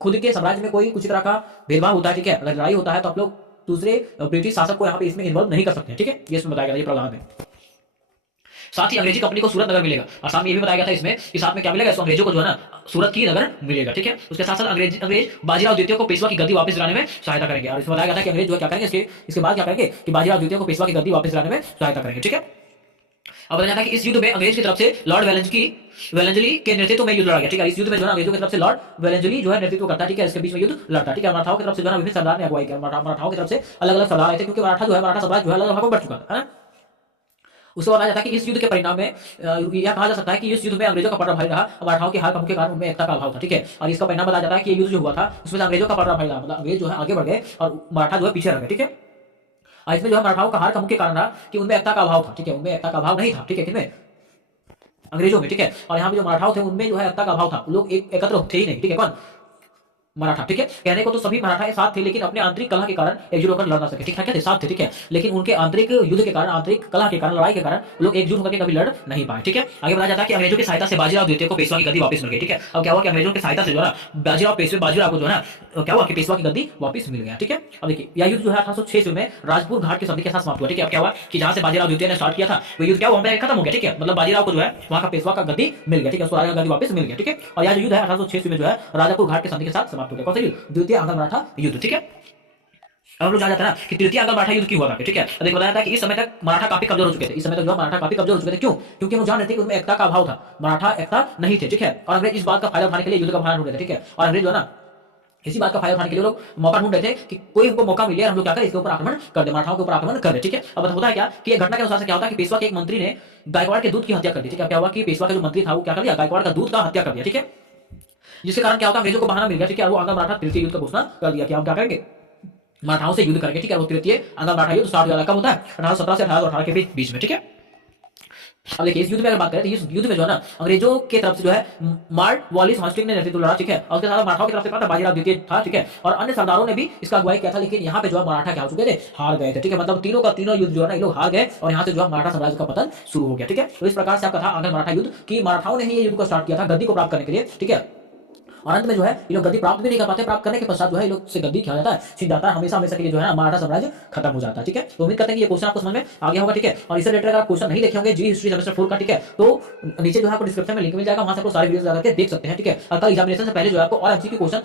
खुद के साम्राज्य में कोई कुछ तरह का भेदभाव होता है, ठीक है, अगर लड़ाई होता है तो आप लोग दूसरे ब्रिटिश शासक को यहाँ पे इसमें इन्वॉल्व नहीं कर सकते, ठीक है। ये इसमें बताया गया, ये प्रावधान है। साथ ही अंग्रेजी कंपनी को सूरत नगर मिलेगा, और साथ में ये भी बताया गया था इसमें कि साथ में क्या मिलेगा, इसको अंग्रेजों को जो है ना सूरत की नगर मिलेगा, ठीक है। उसके साथ साथ अंग्रेज बाजीराव द्वितीय को पेशवा की गद्दी वापस दिलाने में सहायता करेंगे। और इसमें बताया गया था कि अंग्रेज जो है क्या करेंगे, इसके बाद क्या करेंगे कि बाजीराव द्वितीय को पेशवा की गद्दी वापस दिलाने में सहायता करेंगे, ठीक है। अब बताया जाता है कि इस युद्ध में अंग्रेज की तरफ से लॉर्ड वेलेंजली के नेतृत्व में युद्ध लड़ा गया, ठीक है। इस युद्ध में जो है अंग्रेजों की तरफ से लॉर्ड वेलेंजली जो है नेतृत्व करता है, ठीक है। इसके बीच में युद्ध लड़ता है, ठीक है। मराठाओं की तरफ से जो है विभिन्न सरदार ने अगुवाई किया, मराठाओं की तरफ से अलग अलग सरदार आए थे, क्योंकि मराठा जो है मराठा साम्राज्य जो है अलग अलग भागों में बढ़ चुका था, है ना। उसके बाद आ जाता है कि इस युद्ध के परिणाम में यह कहा जा सकता है कि इस युद्ध में अंग्रेजों का पलड़ा भारी रहा, मराठाओं की हार का मुख्य कारण उनमें एकता का अभाव था, ठीक है। और इसका परिणाम बताया जाता है कि ये युद्ध जो हुआ था उसमें से अंग्रेजों का पलड़ा भारी रहा, मतलब अंग्रेज जो है आगे बढ़ गए और मराठा जो है पीछे रह गए, ठीक है। और इसमें जो है मराठाओं का हार का मुख्य कारण रहा कि उनमें एकता का अभाव था, ठीक है। उनमें एकता का अभाव नहीं था, ठीक है, किनमें, अंग्रेजों में, ठीक है। और यहाँ पे जो मराठाओं थे उनमें जो है एकता का अभाव था, लोग एक एकत्र थे ही नहीं, ठीक है। कौन, मराठा, ठीक है। कहने को तो सभी मराठा के साथ थे, लेकिन अपने आंतरिक कलह के कारण एकजुट होकर लड़ ना सके, ठीक है, साथ थे, ठीक है। लेकिन उनके आंतरिक युद्ध के कारण, आंतरिक कलह के कारण, लड़ाई के कारण लोग एकजुट होकर कभी लड़ नहीं पाए, ठीक है। आगे बताया जाता है कि अंग्रेजों की सहायता से बाजीराव द्वितीय को पेशवा की गद्दी वापस मिल गई, ठीक है। अब क्या हुआ कि अंग्रेजों की सहायता से जो है बाजीराव को जो है ना क्या हुआ कि पेशवा की गद्दी वापस मिल गया, ठीक है। अब देखिए यह युद्ध जो है 1806 में राजपुर घाट की संधि के साथ समाप्त हुआ, ठीक है। अब क्या हुआ कि जहां से बाजीराव द्वितीय ने स्टार्ट किया था वो युद्ध क्या हुआ, खत्म हो गया, ठीक है। मतलब बाजीराव को जो है वहां का पेशवा का गद्दी मिल गया, ठीक है, उसको राजा का गद्दी वापस मिल गया, ठीक है। और यह जो युद्ध है 1806 में जो है राजापुर घाट की संधि के साथ समाप्त हो गया। कौन सा युद्ध, द्वितीय आंग्ल मराठा युद्ध, ठीक है। अब हम लोग जान जाते हैं ना कि तृतीय आंग्ल मराठा युद्ध क्यों हुआ था, ठीक है। देखो बताया था कि इस समय तक मराठा काफी कमजोर हो चुके थे, इस समय तक जो मराठा काफी कमजोर हो चुके थे, क्यों, क्योंकि हम जान रहे थे कि उनमें एकता का अभाव था, मराठा एकता नहीं थे, ठीक है। और अंग्रेज इस बात का फायदा उठाने के लिए युद्ध का बहाना ढूंढ रहे थे, ठीक है। और अंग्रेज जो है ना इसी बात का फायदा उठाने के लिए लोग मौका ढूंढ रहे थे कि कोई हमको मौका मिले और हम लोग क्या करें, इसके ऊपर आक्रमण कर दे, मराठाओं के ऊपर आक्रमण कर दे, ठीक है। अब होता है क्या कि एक घटना के अनुसार से क्या होता है कि पेशवा के एक मंत्री ने गायकवाड़ के दूध की हत्या कर दी, ठीक है। क्या हुआ कि पेशवा का जो मंत्री था वो क्या कर दिया, गायकवाड़ का दूध का हत्या कर दिया, ठीक है। जिसके कारण क्या होता है, अंग्रेजों को बहाना मिल गया, ठीक है। और वो आंग्ल मराठा तृतीय युद्ध का घोषणा कर दिया कि आप क्या करेंगे, मराठाओं से युद्ध करेंगे, ठीक है। वो तृतीय आंग्ल मराठा युद्ध स्टार्ट हो जाता है, कब होता है, 1817 से 1818 के बीच में, ठीक है। अब देखिए इस युद्ध में अगर बात करें तो इस युद्ध में जो है ना अंग्रेजों के तरफ से जो है मार्ट वॉलिस हॉस्टिंग ने नेतृत्व लड़ा, ठीक है। और उसके साथ मराठाओं की तरफ से कहा था बाजीराव द्वितीय था, ठीक है। और अन्य सरदारों ने भी इसका अगुवाई किया था, लेकिन यहाँ पे जो है मराठा क्या हो चुके थे, हार गए थे, ठीक है। मतलब तीनों का तीनों युद्ध जो है ना ये लोग हार गए और यहाँ से जो है मराठा साम्राज्य का पतन शुरू हो गया, ठीक है। तो इस प्रकार से आपका था आंग्ल मराठा युद्ध कि मराठाओं ने ही ये युद्ध को स्टार्ट किया था गद्दी को प्राप्त करने के लिए, ठीक है। और अंत में जो है ये लोग गद्दी प्राप्त भी नहीं कर पाते, प्राप्त करने के पश्चात जो है ये लोग से गद्दी क्या जाता है, छिन जाता है, हमेशा हमेशा के लिए जो है ना मराठा साम्राज्य खत्म हो जाता है, ठीक है। तो उम्मीद करते हैं कि ये क्वेश्चन आपको समझ में आ गया होगा, ठीक है। और इससे रिलेटेड अगर आप क्वेश्चन नहीं देखे होंगे जी हिस्ट्री सेमेस्टर 4 का, ठीक है, तो नीचे जो है आपको डिस्क्रिप्शन में लिंक मिल जाएगा, वहां से आपको सारे वीडियोस लगा के देख सकते हैं, ठीक है। कल एग्जामिनेशन से पहले जो है आपको और एमसीक्यू क्वेश्चन